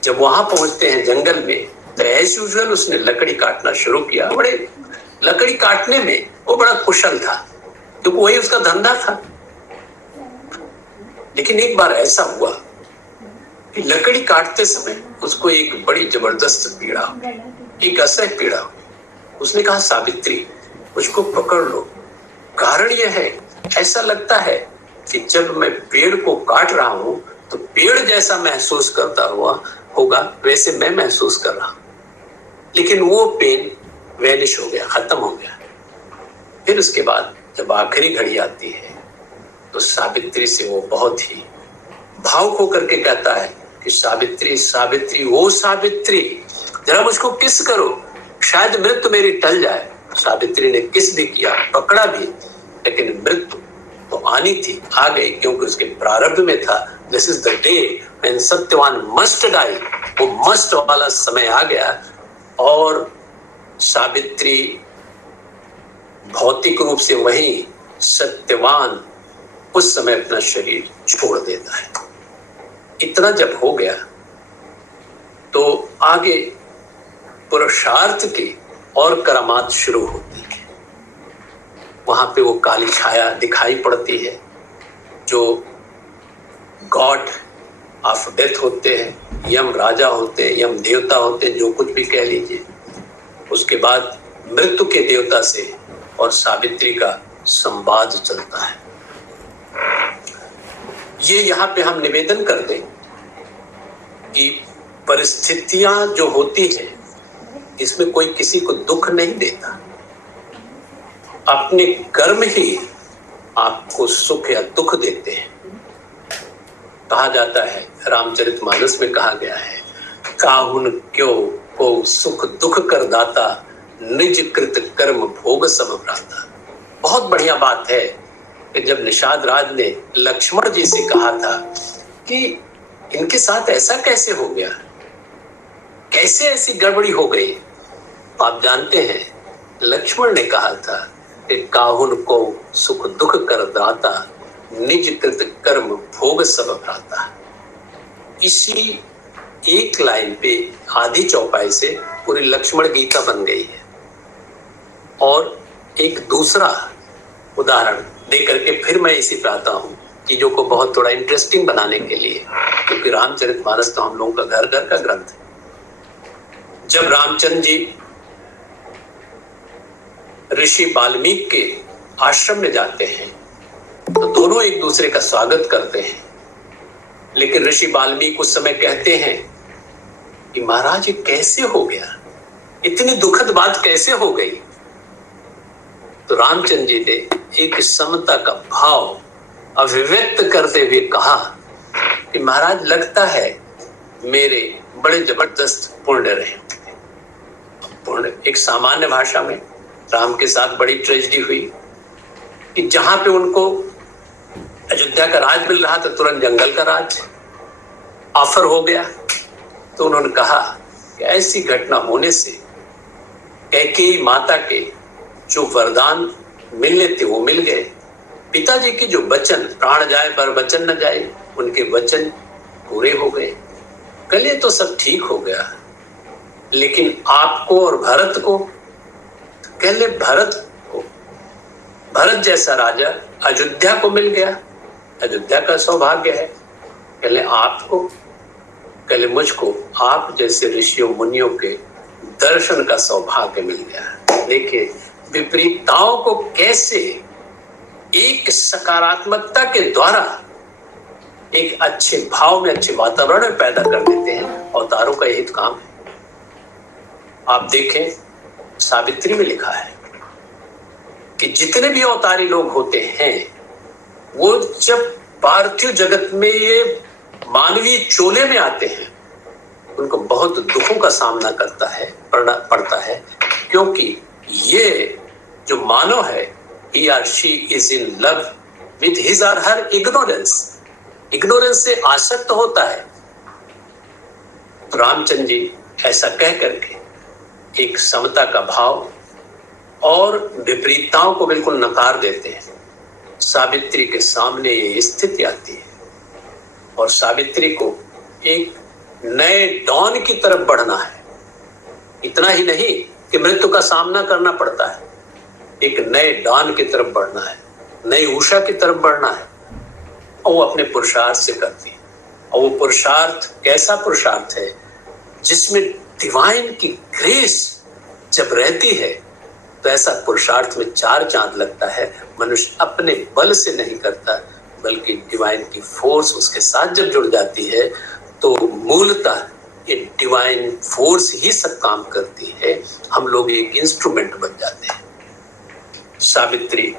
जब वहां पहुंचते हैं जंगल में, तो एज यूजुअल उसने लकड़ी काटना शुरू किया। बड़े लकड़ी काटने में वो बड़ा कुशल था, क्योंकि वही उसका धंधा था। लेकिन एक बार ऐसा हुआ कि लकड़ी काटते समय उसको एक बड़ी जबरदस्त पीड़ा, एक असह्य पीड़ा। उसने कहा, सावित्री मुझको पकड़ लो। कारण यह है, ऐसा लगता है कि जब मैं पेड़ को काट रहा हूं तो पेड़ जैसा महसूस करता हुआ होगा, वैसे मैं महसूस कर रहा हूं। लेकिन वो पेन वैनिश हो गया, खत्म हो गया। फिर उसके बाद जब आखिरी घड़ी आती है तो सावित्री से वो बहुत ही भावुक होकर के कहता है कि सावित्री, सावित्री, ओ सावित्री, जरा मुझको किस करो, शायद मृत्यु मेरी टल जाए। सावित्री ने किस भी किया, पकड़ा भी, लेकिन मृत्यु तो आनी थी, आ गई, क्योंकि उसके प्रारब्ध में था। This is the day when Satyavan must die. वो मस्ट वाला समय आ गया और सावित्री भौतिक रूप से वही सत्यवान उस समय अपना शरीर छोड़ देता है। इतना जब हो गया तो आगे पुरुषार्थ की और करामात शुरू होती है। वहां पे वो काली छाया दिखाई पड़ती है, जो गॉड ऑफ डेथ होते हैं, यम राजा होते हैं, यम देवता होते हैं, जो कुछ भी कह लीजिए। उसके बाद मृत्यु के देवता से और सावित्री का संवाद चलता है। ये यहाँ पे हम निवेदन कर दें कि परिस्थितियां जो होती हैं, इसमें कोई किसी को दुख नहीं देता। अपने कर्म ही आपको सुख या दुख देते हैं। कहा जाता है, रामचरितमानस में कहा गया है, काहुन क्यों को सुख दुख कर दाता, निज कृत कर्म भोग सब भ्राता। बहुत बढ़िया बात है कि जब निषाद राज ने लक्ष्मण जी से कहा था कि इनके साथ ऐसा कैसे हो गया, कैसे ऐसी गड़बड़ी हो गई, आप जानते हैं लक्ष्मण ने कहा था कि काहुन को सुख दुख कर दाता, निज कृत कर्म भोग सब भ्राता। इसी एक लाइन पे आधी चौपाई से पूरी लक्ष्मण गीता बन गई है। और एक दूसरा उदाहरण देकर के फिर मैं इसी पे आता हूं, चीजों को बहुत थोड़ा इंटरेस्टिंग बनाने के लिए, क्योंकि रामचरितमानस तो हम लोगों का घर घर का ग्रंथ है। जब रामचंद्र जी ऋषि वाल्मीकि के आश्रम में जाते हैं तो दोनों एक दूसरे का स्वागत करते हैं, लेकिन ऋषि वाल्मीकि उस समय कहते हैं कि महाराज ये कैसे हो गया, इतनी दुखद बात कैसे हो गई। तो रामचंद्र जी ने एक समता का भाव अभिव्यक्त करते हुए कहा कि महाराज लगता है मेरे बड़े जबरदस्त पुण्य रहे। पुण्य एक सामान्य भाषा में राम के साथ बड़ी ट्रेजेडी हुई कि जहां पे उनको अयोध्या का राज मिल रहा था, तुरंत जंगल का राज ऑफर हो गया। तो उन्होंने कहा कि ऐसी घटना होने से कैकेयी माता के जो वरदान मिलने थे वो मिल गए। पिताजी की जो वचन, प्राण जाए पर वचन न जाए, उनके वचन पूरे हो गए। कल ये तो सब ठीक हो गया, लेकिन आपको और भरत को, कहले भरत को, भरत जैसा राजा अयोध्या को मिल गया, अयोध्या का सौभाग्य है। कहले आपको, कहले मुझको आप जैसे ऋषियों मुनियों के दर्शन का सौभाग्य मिल गया। देखिए विपरीतताओं को कैसे एक सकारात्मकता के द्वारा एक अच्छे भाव में, अच्छे वातावरण में पैदा कर देते हैं। अवतारों का यही काम है। आप देखें सावित्री में लिखा है कि जितने भी अवतारी लोग होते हैं वो जब पार्थिव जगत में ये मानवीय चोले में आते हैं उनको बहुत दुखों का सामना पड़ता है, क्योंकि ये जो मानव है he or she is in love with his or her ignorance से आसक्त होता है। रामचंद्र जी ऐसा कह करके एक समता का भाव और विपरीतताओं को बिल्कुल नकार देते हैं। सावित्री के सामने ये स्थिति आती है और सावित्री को एक नए डॉन की तरफ बढ़ना है। इतना ही नहीं कि मृत्यु का सामना करना पड़ता है, एक नए डॉन की तरफ बढ़ना है, नई उषा की तरफ बढ़ना है, और वो अपने पुरुषार्थ से करती है। और वो पुरुषार्थ कैसा पुरुषार्थ है जिसमें डिवाइन की ग्रेस जब रहती है, तो ऐसा पुरुषार्थ में 4 चांद लगता है। मनुष्य अपने बल से नहीं करता, बल्कि डिवाइन की फोर्स उसके साथ जब जुड़ जाती है, तो मूलतः ये डिवाइन फोर्स ही सब काम करती है। हम लोग एक इंस्ट्रूमेंट बन जाते हैं। सावित्री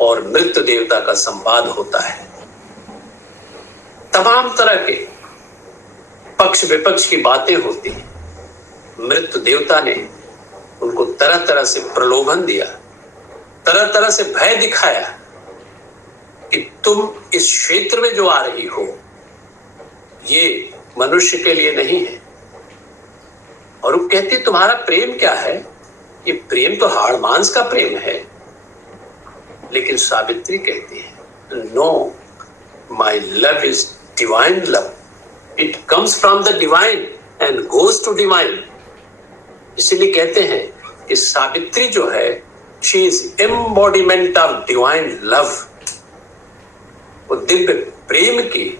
और मृत्यु देवता का संवाद होता है। तमाम तरह के पक्ष विपक्ष की बातें होती हैं। मृत्यु देवता ने उनको तरह तरह से प्रलोभन दिया, तरह तरह से भय दिखाया कि तुम इस क्षेत्र में जो आ रही हो, ये मनुष्य के लिए नहीं है। और वो कहती तुम्हारा प्रेम क्या है? ये प्रेम तो हाड़ मांस का प्रेम है। लेकिन सावित्री कहती है, no, my love is divine love, it comes from the divine and goes to divine. इसीलिए कहते हैं कि सावित्री जो है, she is embodiment of divine love. वो दिव्य प्रेम की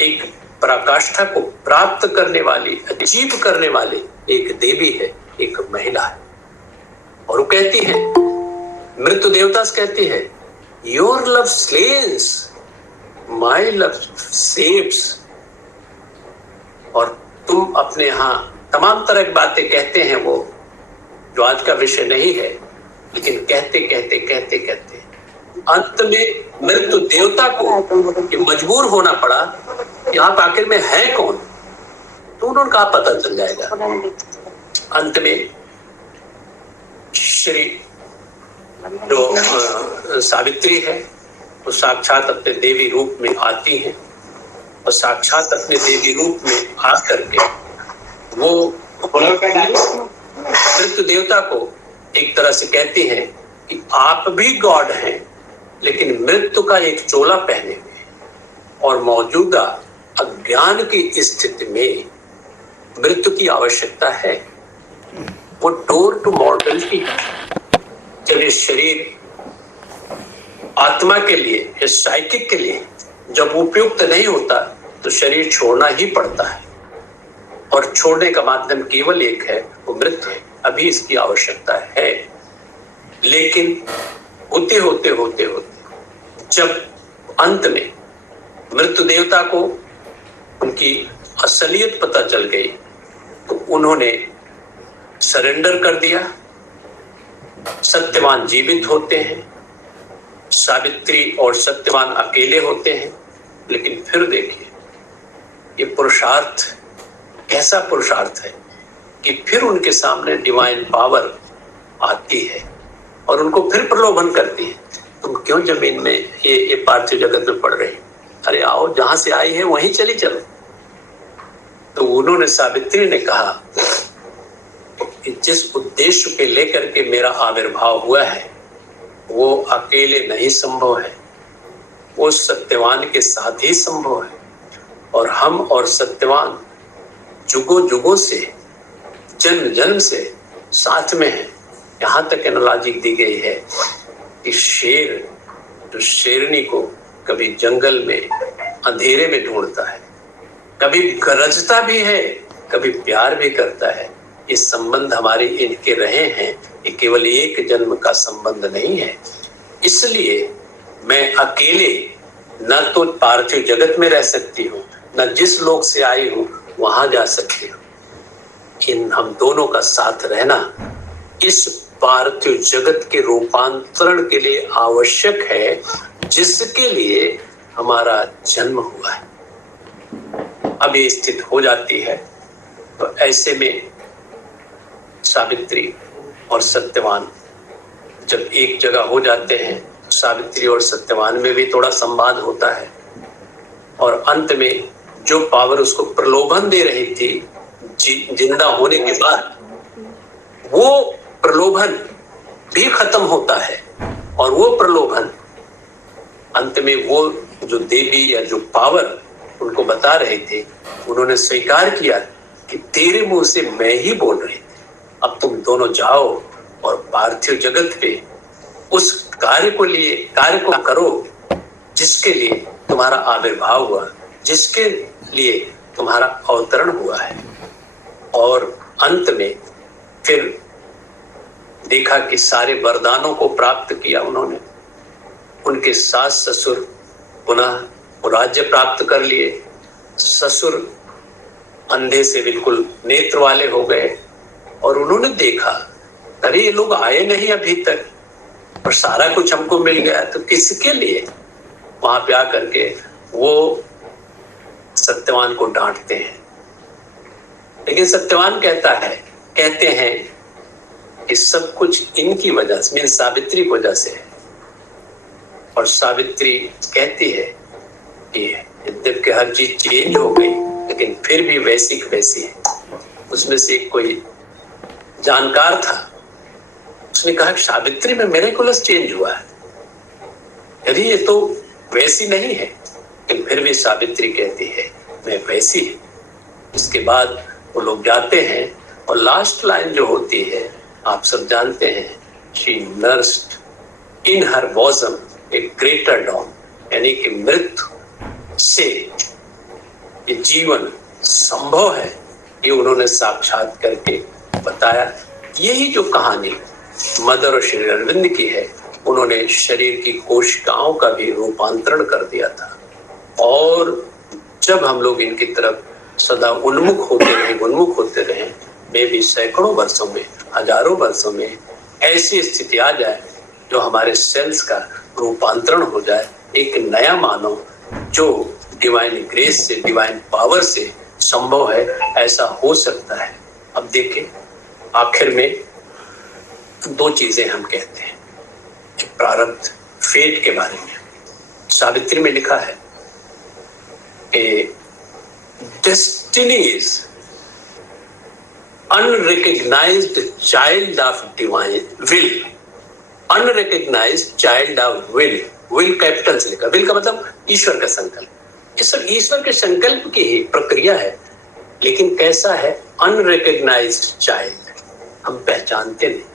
एक पराकाष्ठा को प्राप्त करने वाली, अचीव करने वाली एक देवी है, एक महिला है। और वो कहती है, मृत्यु देवता से कहती है, your love slays, my love saves. और तुम अपने यहां तमाम तरह की बातें कहते हैं, वो जो आज का विषय नहीं है, लेकिन कहते कहते कहते कहते अंत में मृत्यु देवता को मजबूर होना पड़ा कि आप आखिर में है कौन। तो उन्होंने कहा पता चल जाएगा। अंत में श्री जो सावित्री है, वो साक्षात अपने देवी रूप में आती हैं, और साक्षात अपने देवी रूप में आकर के वो मृत्यु देवता को एक तरह से कहती हैं कि आप भी गॉड हैं, लेकिन मृत्यु का एक चोला पहने हुए, और मौजूदा अज्ञान की स्थिति में मृत्यु की आवश्यकता है। वो डोर टू मॉर्टलिटी है। जब ये शरीर आत्मा के लिए या साइकिक के लिए जब उपयुक्त नहीं होता, तो शरीर छोड़ना ही पड़ता है, और छोड़ने का माध्यम केवल एक है, वो मृत्यु है। अभी इसकी आवश्यकता है, लेकिन होते होते होते होते जब अंत में मृत्यु देवता को उनकी असलियत पता चल गई, तो उन्होंने सरेंडर कर दिया। सत्यवान जीवित होते हैं, सावित्री और सत्यवान अकेले होते हैं। लेकिन फिर देखिए, ये पुरुषार्थ कैसा पुरुषार्थ है कि फिर उनके सामने डिवाइन पावर आती है और उनको फिर प्रलोभन करती है, तुम क्यों जमीन में ये पार्थिव जगत में पड़ रही? अरे आओ, जहां से आई है वहीं चली चलो। तो उन्होंने, सावित्री ने कहा कि जिस उद्देश्य के लेकर के मेरा आविर्भाव हुआ है, वो अकेले नहीं संभव है, वो सत्यवान के साथ ही संभव है। और हम और सत्यवान जुगों जुगों से, जन्म जन्म से साथ में है। यहां तक एनालॉजी दी गई है कि शेर जो शेरनी को कभी जंगल में अंधेरे में ढूंढता है, कभी गरजता भी है, कभी प्यार भी करता है। ये संबंध हमारे इनके रहे हैं, ये केवल एक जन्म का संबंध नहीं है। इसलिए मैं अकेले न तो पार्थिव जगत में रह सकती हूँ, न जिस लोक से आई हूँ वहां जा सकती हूँ। इन हम दोनों का साथ रहना इस पार्थिव जगत के रूपांतरण के लिए आवश्यक है, जिसके लिए हमारा जन्म हुआ है। अब ये स्थिति हो जाती है, तो ऐसे में सावित्री और सत्यवान जब एक जगह हो जाते हैं, सावित्री और सत्यवान में भी थोड़ा संवाद होता है, और अंत में जो पावर उसको प्रलोभन दे रही थी जिंदा होने के बाद, वो प्रलोभन भी खत्म होता है। और वो प्रलोभन अंत में, वो जो देवी या जो पावर उनको बता रहे थे, उन्होंने स्वीकार किया कि तेरे मुंह से मैं ही बोल रही थी, अब तुम दोनों जाओ और पार्थिव जगत पे उस कार्य को करो जिसके लिए तुम्हारा आविर्भाव हुआ, जिसके लिए तुम्हारा अवतरण हुआ है। और अंत में फिर देखा कि सारे वरदानों को प्राप्त किया उन्होंने। उनके सास ससुर पुनः राज्य प्राप्त कर लिए, ससुर अंधे से बिल्कुल नेत्र वाले हो गए, और उन्होंने देखा अरे ये लोग आए नहीं अभी तक और सारा कुछ हमको मिल गया, तो किसके लिए? वहां पे आकर के वो सत्यवान को डांटते हैं, लेकिन सत्यवान कहते हैं कि सब कुछ इनकी वजह से, मीन सावित्री की वजह से है। और सावित्री कहती है कि यद्यपि हर चीज चेंज हो गई लेकिन फिर भी वैसी की वैसी है। उसमें से कोई जानकार था, उसने कहा कि सावित्री में मिरेकुलस चेंज हुआ है, यदि ये तो वैसी नहीं है, लेकिन फिर भी सावित्री कहती है मैं वैसी है। इसके बाद वो लोग जाते हैं और लास्ट लाइन जो होती है आप सब जानते हैं, she nursed in her bosom a greater dawn, यानी कि मृत्यु से ये जीवन संभव है, ये उन्होंने साक्षात करके बताया। यही जो कहानी मदर और श्री अरविंद की है, उन्होंने शरीर की कोशिकाओं का भी रूपांतरण कर दिया था। और जब हम लोग इनकी तरफ सदा उन्मुख होते रहे, मे भी सैकड़ों वर्षों में, हजारों वर्षों में ऐसी स्थिति आ जाए जो हमारे सेल्स का रूपांतरण हो जाए, एक नया मानव जो डिवाइन ग्रेस से, डिवाइन पावर से संभव है, ऐसा हो सकता है। अब देखें, आखिर में दो चीजें हम कहते हैं प्रारब्ध, फेट के बारे में। सावित्री में लिखा है destiny is unrecognised child of divine will, unrecognised child of will, will capital से लिखा, विल का मतलब ईश्वर का संकल्प। ये सब ईश्वर के संकल्प की ही प्रक्रिया है, लेकिन कैसा है? अनरिकग्नाइज्ड चाइल्ड, हम पहचानते नहीं।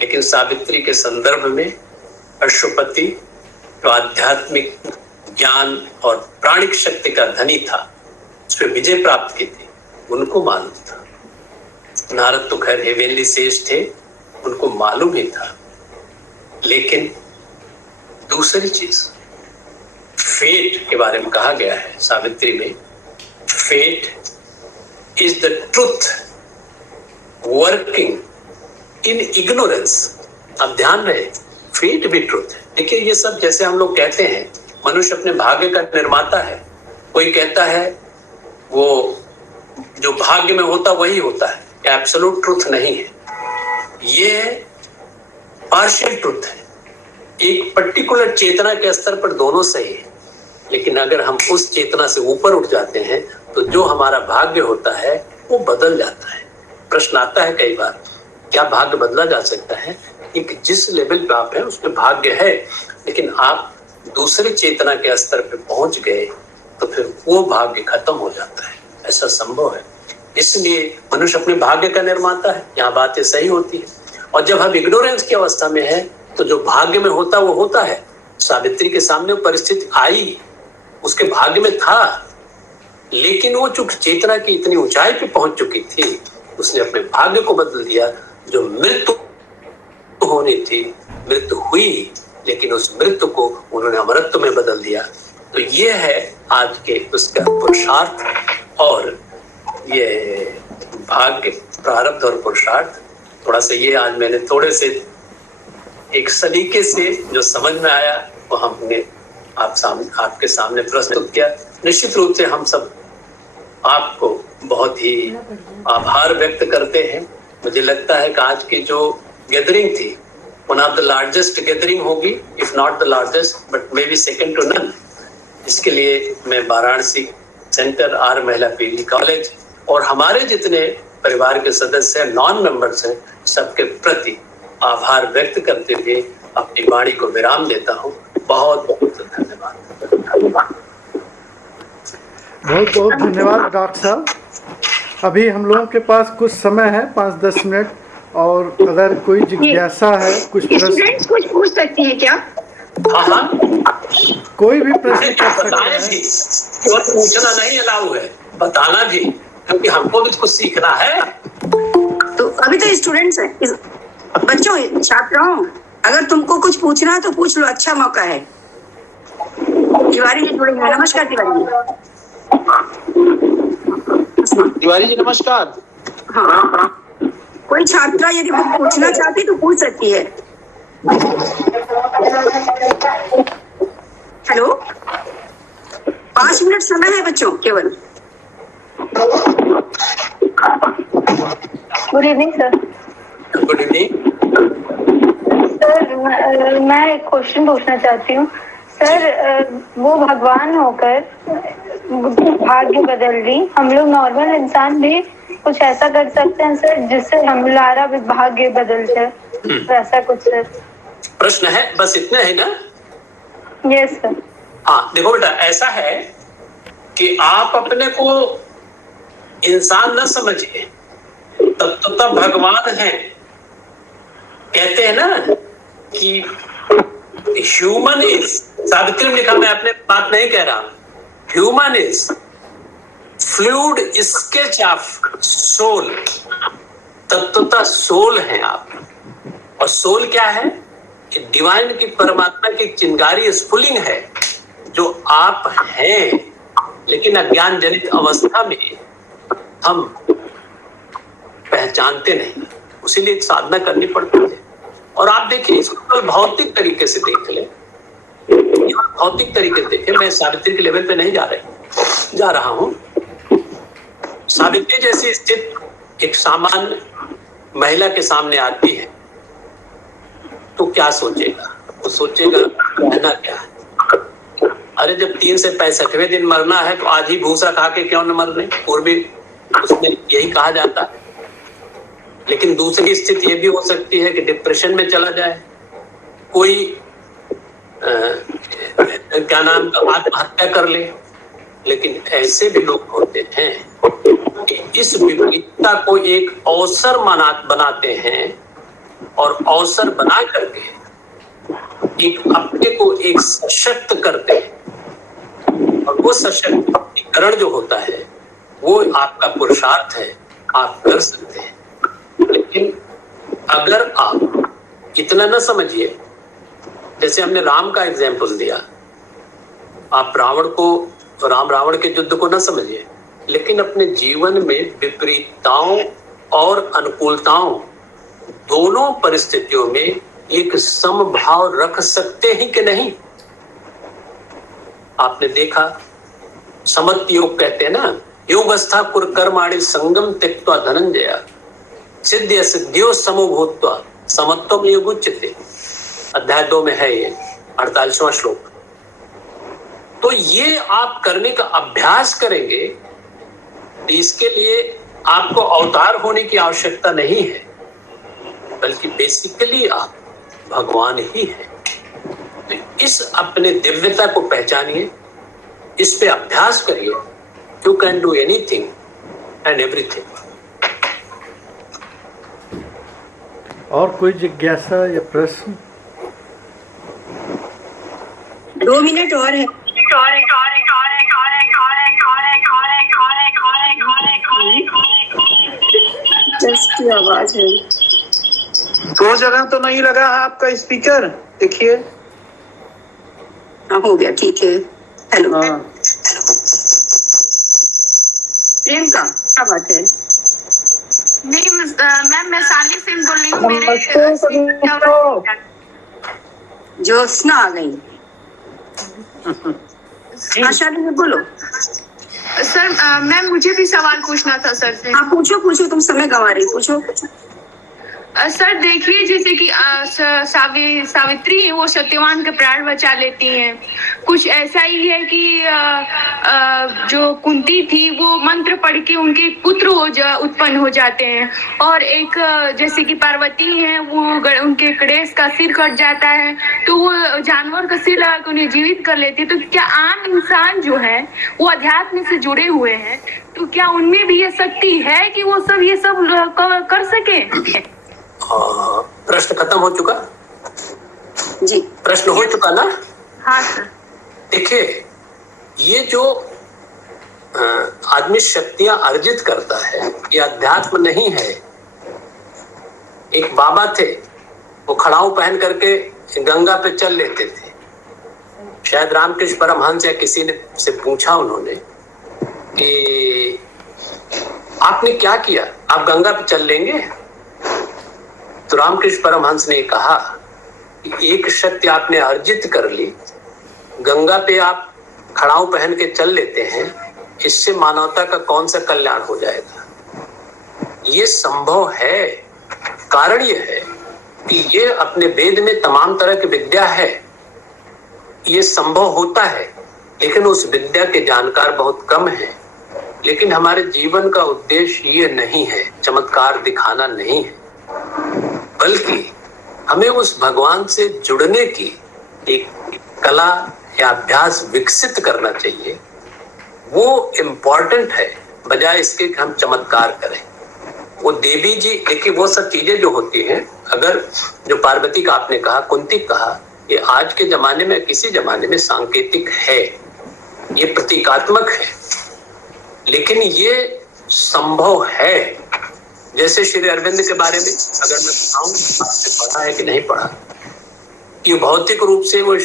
लेकिन सावित्री के संदर्भ में अशुपति जो आध्यात्मिक ज्ञान और प्राणिक शक्ति का धनी था, उस पर विजय प्राप्त की थी, उनको मालूम था। नारद तो खैर हेवेनली सेज थे, उनको मालूम ही था। लेकिन दूसरी चीज फेट के बारे में कहा गया है सावित्री में, fate is the truth working in ignorance. अब ध्यान रहे, फेट भी ट्रुथ है। देखिए ये सब जैसे हम लोग कहते हैं मनुष्य अपने भाग्य का निर्माता है, कोई कहता है वो जो भाग्य में होता वही होता है, एब्सोल्यूट ट्रुथ नहीं है, ये पार्शियल ट्रुथ है। एक पर्टिकुलर चेतना के स्तर पर दोनों सही है, लेकिन अगर हम उस चेतना से ऊपर उठ जाते हैं तो जो हमारा भाग्य होता है वो बदल जाता है। प्रश्न आता है कई बार, क्या भाग्य बदला जा सकता है? एक जिस लेवल पे आप हैं उसमें भाग्य है, लेकिन आप दूसरे चेतना के स्तर पे पहुंच गए तो फिर वो भाग्य खत्म हो जाता है, ऐसा संभव है। इसलिए मनुष्य अपने भाग्य का निर्माता है, यहाँ बातें सही होती है। और जब हम इग्नोरेंस की अवस्था में है तो जो भाग्य में होता वो होता है। सावित्री के सामने परिस्थिति आई, उसके भाग्य में था, लेकिन वो चूंकि चेतना की इतनी ऊंचाई पे पहुंच चुकी थी, उसने अपने भाग्य को बदल दिया। जो मृत्यु होनी थी, मृत्यु हुई, लेकिन उस मृत्यु को उन्होंने अमरत्व में बदल दिया। तो ये है आज के उसका पुरुषार्थ, और ये भाग्य, प्रारब्ध और पुरुषार्थ। थोड़ा सा ये आज मैंने थोड़े से एक सलीके से जो समझ में आया वो हमने आपके सामने प्रस्तुत किया। निश्चित रूप से हम सब आपको बहुत ही आभार व्यक्त करते हैं। मुझे लगता है कि आज की जो गैदरिंग थी one of the largest gathering होगी, if not the largest but may be second to none. इसके लिए मैं वाराणसी सेंटर आर महिला पीजी कॉलेज और हमारे जितने परिवार के सदस्य हैं, नॉन मेंबर्स हैं, सबके प्रति आभार व्यक्त करते हुए अपनी वाणी को विराम देता हूँ। बहुत बहुत धन्यवाद। बहुत बहुत धन्यवाद डॉक्टर साहब। अभी हम लोगों के पास कुछ समय है, 5-10 मिनट, और अगर कोई जिज्ञासा है, कुछ प्रश्न, स्टूडेंट्स कुछ पूछ सकती है क्या? हाँ, कोई भी प्रश्न कर सकते बताएं हैं। भी, केवल पूछना नहीं अलाउ है, बताना भी, क्योंकि हमको भी कुछ सीखना है। तो अभी तो स्टूडेंट्स हैं, बच्चों, छात्राओं, अगर तुमको कुछ पूछना है तो पूछ लो, अच्छा मौका है। तिवारी जी जुड़े हैं। नमस्कार तिवारी जी। तिवारी जी नमस्कार। हाँ, कोई छात्रा यदि पूछना चाहती तो पूछ सकती है। हेलो, 5 मिनट समय है बच्चों केवल। Good evening sir. Good evening. Sir मैं एक क्वेश्चन पूछना चाहती हूँ सर। वो भगवान होकर भाग्य बदल दी, हम लोग नॉर्मल इंसान भी कुछ ऐसा कर सकते हैं सर जिससे हमारा भी भाग्य बदल जाए, वैसा कुछ सर? प्रश्न है, बस इतना है ना? Yes sir. हाँ देखो बेटा, ऐसा है कि आप अपने को इंसान न समझिए, तब भगवान है। कहते हैं ना कि ह्यूमन इज, सावित्री ने लिखा, मैं अपने बात नहीं कह रहा, human is fluid sketch of soul. तत्वतः सोल है आप। और सोल क्या है? डिवाइन की, परमात्मा की चिंगारी स्फुलिंग है जो आप हैं, लेकिन अज्ञान जनित अवस्था में हम पहचानते नहीं, उसीलिए साधना करनी पड़ती है। और आप देखिए, इसको कल भौतिक तरीके से देख ले, भौतिक तरीके से देखे, मैं सावित्री के लेवल पे नहीं जा रहा हूं। सावित्री जैसी स्थिति एक सामान्य महिला के सामने आती है तो क्या सोचेगा? वो सोचेगा कहना क्या है? अरे जब 3 से 65वें दिन मरना है तो आज ही भूसा खा के क्यों न मरने? पूर्वी उसमें यही कहा जाता है। लेकिन दूसरी स्थिति ये भी हो सकती है कि डिप्रेशन में चला जाए, कोई क्या नाम का आत्महत्या कर ले। लेकिन ऐसे भी लोग होते हैं कि इस विपरीतता को एक अवसर बनाते हैं और अवसर बना करके एक अपने को एक सशक्त करते हैं। और वो सशक्तिकरण जो होता है वो आपका पुरुषार्थ है, आप कर सकते हैं। लेकिन अगर आप इतना न समझिए, जैसे हमने राम का एग्जाम्पल दिया, आप राम रावण के युद्ध को न समझिए, लेकिन अपने जीवन में विपरीतताओं और अनुकूलताओं दोनों परिस्थितियों में एक समभाव रख सकते हैं कि नहीं? आपने देखा, समत्त योग कहते हैं ना, योगस्था कुरकर्माणि संगम त्यक्त्वा धनंजय सिद्ध सिद्धियो समो भूत्वा समत्वम योग उच्यते। अध्याय 2 में है ये 48वां श्लोक। तो ये आप करने का अभ्यास करेंगे तो इसके लिए आपको अवतार होने की आवश्यकता नहीं है, बल्कि बेसिकली आप भगवान ही हैं। तो इस अपने दिव्यता को पहचानिए, इस पे अभ्यास करिए। You can do anything and everything. और कोई जिज्ञासा या प्रश्न? 2 मिनट और है। जस्ट की आवाज है। 2 जगह तो नहीं लगा है आपका स्पीकर, देखिए। हाँ, हो गया, ठीक है। हेलो, हाँ। प्रियंका, क्या बात है? नहीं मैम, मैं साली सिंह बोल रही हूँ। मेरे ज्योत्सना आ गई। हाँ शाली में बोलो। सर मैम, मुझे भी सवाल पूछना था सर से। हाँ पूछो, तुम समय गंवा रही, पूछो। सर देखिए, जैसे कि सावित्री है, वो सत्यवान के प्राण बचा लेती हैं। कुछ ऐसा ही है कि जो कुंती थी वो मंत्र पढ़ के उनके पुत्र उत्पन्न हो जाते हैं। और एक जैसे कि पार्वती है, वो उनके गणेश का सिर कट जाता है तो वो जानवर का सिर लगा के उन्हें जीवित कर लेती है। तो क्या आम इंसान जो है वो अध्यात्म से जुड़े हुए हैं, तो क्या उनमें भी ये शक्ति है कि वो सब ये सब कर सके? प्रश्न खत्म हो चुका? जी प्रश्न हो चुका ना? हाँ सर। देखिए, ये जो आदमी शक्तियां अर्जित करता है, ये अध्यात्म नहीं है। एक बाबा थे, वो खड़ाऊ पहन करके गंगा पे चल लेते थे। शायद रामकृष्ण परमहंस या किसी ने से पूछा उन्होंने कि आपने क्या किया, आप गंगा पे चल लेंगे? तो रामकृष्ण परमहंस ने कहा कि एक शक्ति आपने अर्जित कर ली, गंगा पे आप खड़ाऊ पहन के चल लेते हैं, इससे मानवता का कौन सा कल्याण हो जाएगा? ये संभव है। कारण ये है कि ये अपने वेद में तमाम तरह की विद्या है, ये संभव होता है, लेकिन उस विद्या के जानकार बहुत कम है। लेकिन हमारे जीवन का उद्देश्य ये नहीं है, चमत्कार दिखाना नहीं है, बल्कि हमें उस भगवान से जुड़ने की एक कला या अभ्यास विकसित करना चाहिए। वो इम्पोर्टेंट है, बजाय इसके कि हम चमत्कार करें। वो देवी जी, देखिए वो सब चीजें जो होती हैं, अगर जो पार्वती का आपने कहा, कुंती कहा, ये आज के जमाने में किसी जमाने में सांकेतिक है, ये प्रतीकात्मक है, लेकिन ये संभव है। जैसे श्री अरविंद के बारे में अगर मैं बताऊं, आपने पढ़ा है कि नहीं पढ़ा, कि भौतिक रूप से वो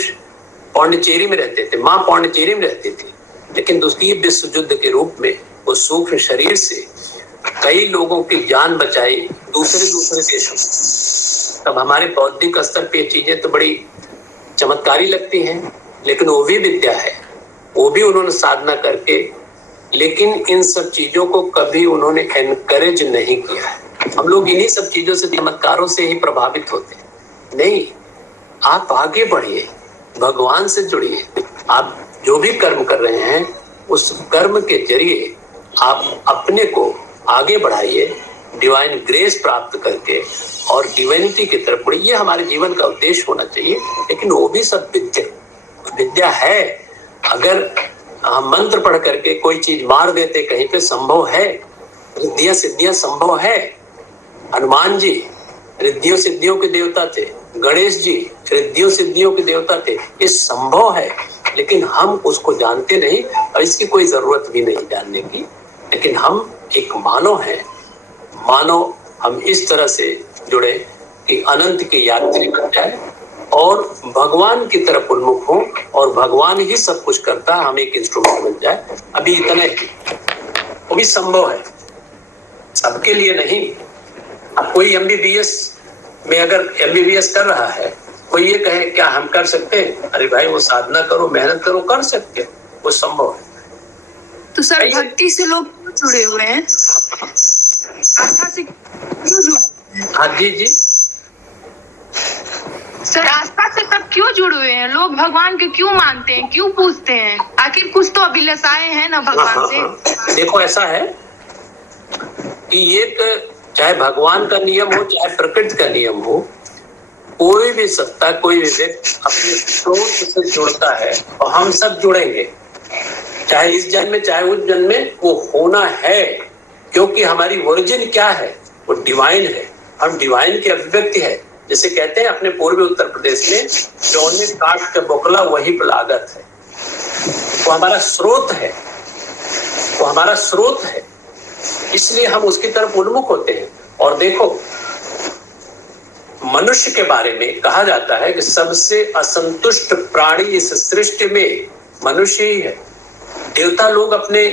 पौंडीचेरी में रहते थे, माँ पौंडीचेरी में रहती थी, लेकिन दूसरी विश्व युद्ध के रूप में वो सूक्ष्म शरीर से कई लोगों की जान बचाई दूसरे देशों में। तब हमारे बौद्धिक स्तर पे चीजें तो बड़ी चमत्कारी लगती हैं, लेकिन वो भी विद्या है, वो भी उन्होंने साधना करके, लेकिन इन सब चीजों को कभी उन्होंने एनकरेज नहीं किया है। हम लोग इन्हीं सब चीजों से, चमत्कारों से ही प्रभावित होते हैं। नहीं, आप आगे बढ़िए, भगवान से जुड़िए। आप जो भी कर्म कर रहे हैं, उस कर्म के जरिए आप अपने को आगे बढ़ाइए, डिवाइन ग्रेस प्राप्त करके और डिविनिटी की तरफ बढ़िए। ये हमारे जीवन का उद्देश्य होना चाहिए। लेकिन वो भी सब विद्या है। अगर हम मंत्र पढ़ करके कोई चीज मार देते कहीं पे, संभव है। रिद्धियां सिद्धियां संभव है। हनुमान जी रिद्धियों सिद्धियों के देवता थे, गणेश जी रिद्धियों सिद्धियों के देवता थे। ये संभव है, लेकिन हम उसको जानते नहीं और इसकी कोई जरूरत भी नहीं जानने की। लेकिन हम एक मानव हैं, मानव हम इस तरह से जुड़े कि अनंत की यात्री बन जाए और भगवान की तरफ उन्मुख हो, और भगवान ही सब कुछ करता है, हम एक इंस्ट्रूमेंट बन जाए। अभी इतने वो भी संभव है, सबके लिए नहीं। अब कोई एमबीबीएस में अगर एमबीबीएस कर रहा है, कोई ये कहे क्या हम कर सकते हैं? अरे भाई, वो साधना करो, मेहनत करो, कर सकते, वो संभव है। तो सर भक्ति से लोग क्यों जुड़े हुए हैं? आस्था से क्यों जुड़े? हाँ जी जी सर, आस्था से तब क्यों जुड़े हुए हैं लोग? भगवान के क्यों मानते हैं, क्यों पूछते हैं? आखिर कुछ तो अभिलाषाएं हैं ना भगवान से। देखो, ऐसा है कि एक, चाहे भगवान का नियम हो, चाहे प्रकृति का नियम हो, कोई भी सत्ता, कोई भी व्यक्ति अपने स्रोत से जुड़ता है, और हम सब जुड़ेंगे, चाहे इस जन्म में चाहे उस जन्म में, वो होना है। क्योंकि हमारी ओरिजिन क्या है? वो डिवाइन है। हम डिवाइन की अभिव्यक्ति है। जैसे कहते हैं अपने पूर्वी उत्तर प्रदेश में, जौने काट के बोकला वही लागत है। वो हमारा स्रोत है, वो हमारा स्रोत है, इसलिए हम उसकी तरफ उन्मुख होते हैं। और देखो, मनुष्य के बारे में कहा जाता है कि सबसे असंतुष्ट प्राणी इस सृष्टि में मनुष्य ही है। देवता लोग अपने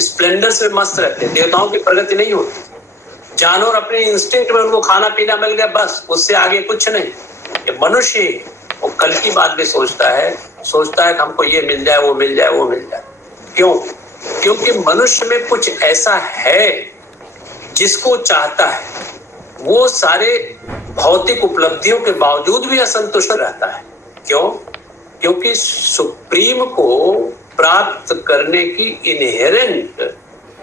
स्प्लेंडर से मस्त रहते हैं, देवताओं की प्रगति नहीं होती। जानवर अपने इंस्टिंक्ट में, उनको खाना पीना मिल गया, बस, उससे आगे कुछ नहीं। ये मनुष्य ही, वो कल की बात भी सोचता है कि हमको ये मिल जाए, वो मिल जाए, वो मिल जाए। क्यों? क्योंकि मनुष्य में कुछ ऐसा है जिसको चाहता है, वो सारे भौतिक उपलब्धियों के बावजूद भी असंतुष्ट रहता है। क्यों? क्योंकि सुप्रीम को प्राप्त करने की इनहेरेंट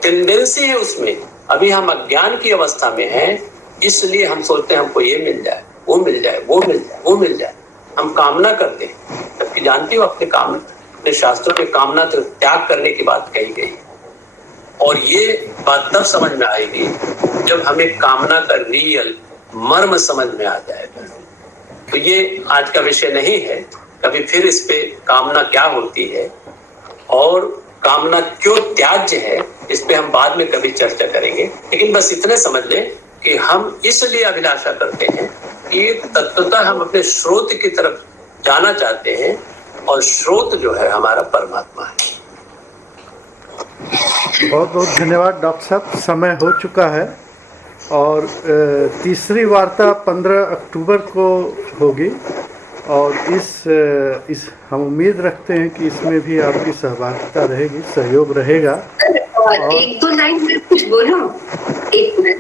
टेंडेंसी है उसमें। अभी हम अज्ञान की अवस्था में हैं, इसलिए हम सोचते हैं हमको ये मिल जाए, वो मिल जाए, वो मिल जाए, वो मिल जाए। हम कामना करते हैं, जबकि जानती हो अपने शास्त्रों में कामना तो त्याग करने की बात कही गई है। और ये बात तब समझ में आएगी जब हमें कामना का रियल मर्म समझ में आ जाएगा। तो ये आज का विषय नहीं है, कभी फिर इस पे कामना क्या होती है और कामना क्यों त्याज्य है, इस पे हम बाद में कभी चर्चा करेंगे। लेकिन बस इतने समझ लें कि हम इसलिए अभिलाषा करते हैं कि तत्वतः हम अपने स्रोत की तरफ जाना चाहते हैं, और स्रोत जो है हमारा परमात्मा है। बहुत बहुत धन्यवाद डॉक्टर साहब, समय हो चुका है और तीसरी वार्ता 15 अक्टूबर को होगी और इस हम उम्मीद रखते हैं कि इसमें भी आपकी सहभागिता रहेगी, सहयोग रहेगा। और एक दो लाइन में कुछ बोलो, एक मिनट।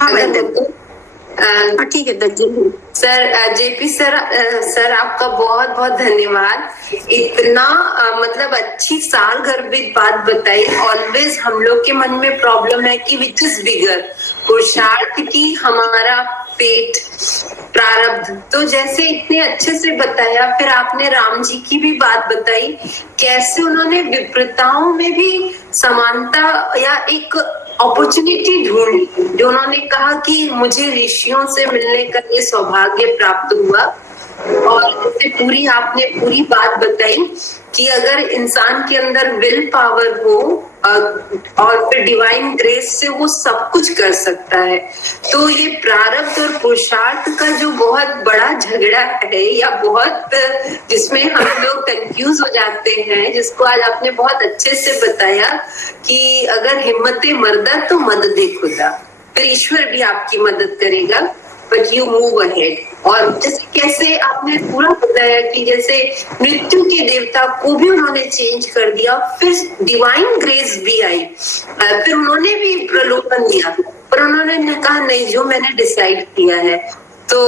हाँ ठीक है दर्जी सर, जेपी सर आपका बहुत बहुत धन्यवाद। इतना मतलब अच्छी साल गर्भित बात बताई। ऑलवेज हम लोग के मन में प्रॉब्लम है कि विच इज बिगर, पुरुषार्थ की हमारा पेट प्रारब्ध। तो जैसे इतने अच्छे से बताया, फिर आपने राम जी की भी बात बताई, कैसे उन्होंने विपरीतताओं में भी समानता या एक अपॉर्चुनिटी ढूंढी, जो उन्होंने कहा कि मुझे ऋषियों से मिलने का ये सौभाग्य प्राप्त हुआ। और इससे पूरी आपने पूरी बात बताई कि अगर इंसान के अंदर विल पावर हो और फिर डिवाइन ग्रेस से वो सब कुछ कर सकता है। तो ये प्रारब्ध और पुरुषार्थ का जो बहुत बड़ा झगड़ा है, या बहुत जिसमें हम लोग कंफ्यूज हो जाते हैं, जिसको आज आपने बहुत अच्छे से बताया कि अगर हिम्मते मर्दा तो मदद खुदा, फिर ईश्वर भी आपकी मदद करेगा, बट यू मूव अहेड। और जैसे कैसे आपने पूरा बताया कि जैसे मृत्यु के देवता को भी उन्होंने चेंज कर दिया, फिर डिवाइन ग्रेस भी आई, फिर उन्होंने भी प्रलोभन दिया, पर उन्होंने कहा नहीं, जो मैंने डिसाइड किया है। तो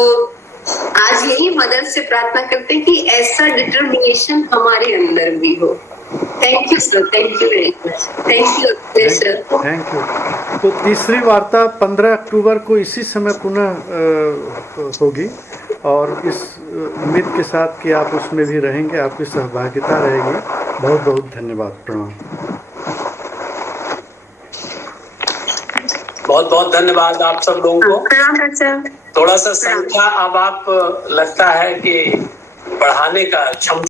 आज यही मदर से प्रार्थना करते हैं कि ऐसा डिटर्मिनेशन हमारे अंदर भी हो। Thank you sir, thank you very much, thank you sir, thank you. तो तीसरी वार्ता 15 अक्टूबर को इसी समय पुनः होगी और इस उम्मीद के साथ कि आप उसमें भी रहेंगे, आपकी सहभागिता रहेगी। बहुत बहुत धन्यवाद, प्रणाम। बहुत बहुत धन्यवाद आप सब लोगों को। प्रणाम डॉक्टर साहब। थोड़ा सा संख्या अब आप लगता है कि बढ़ाने का क्षमता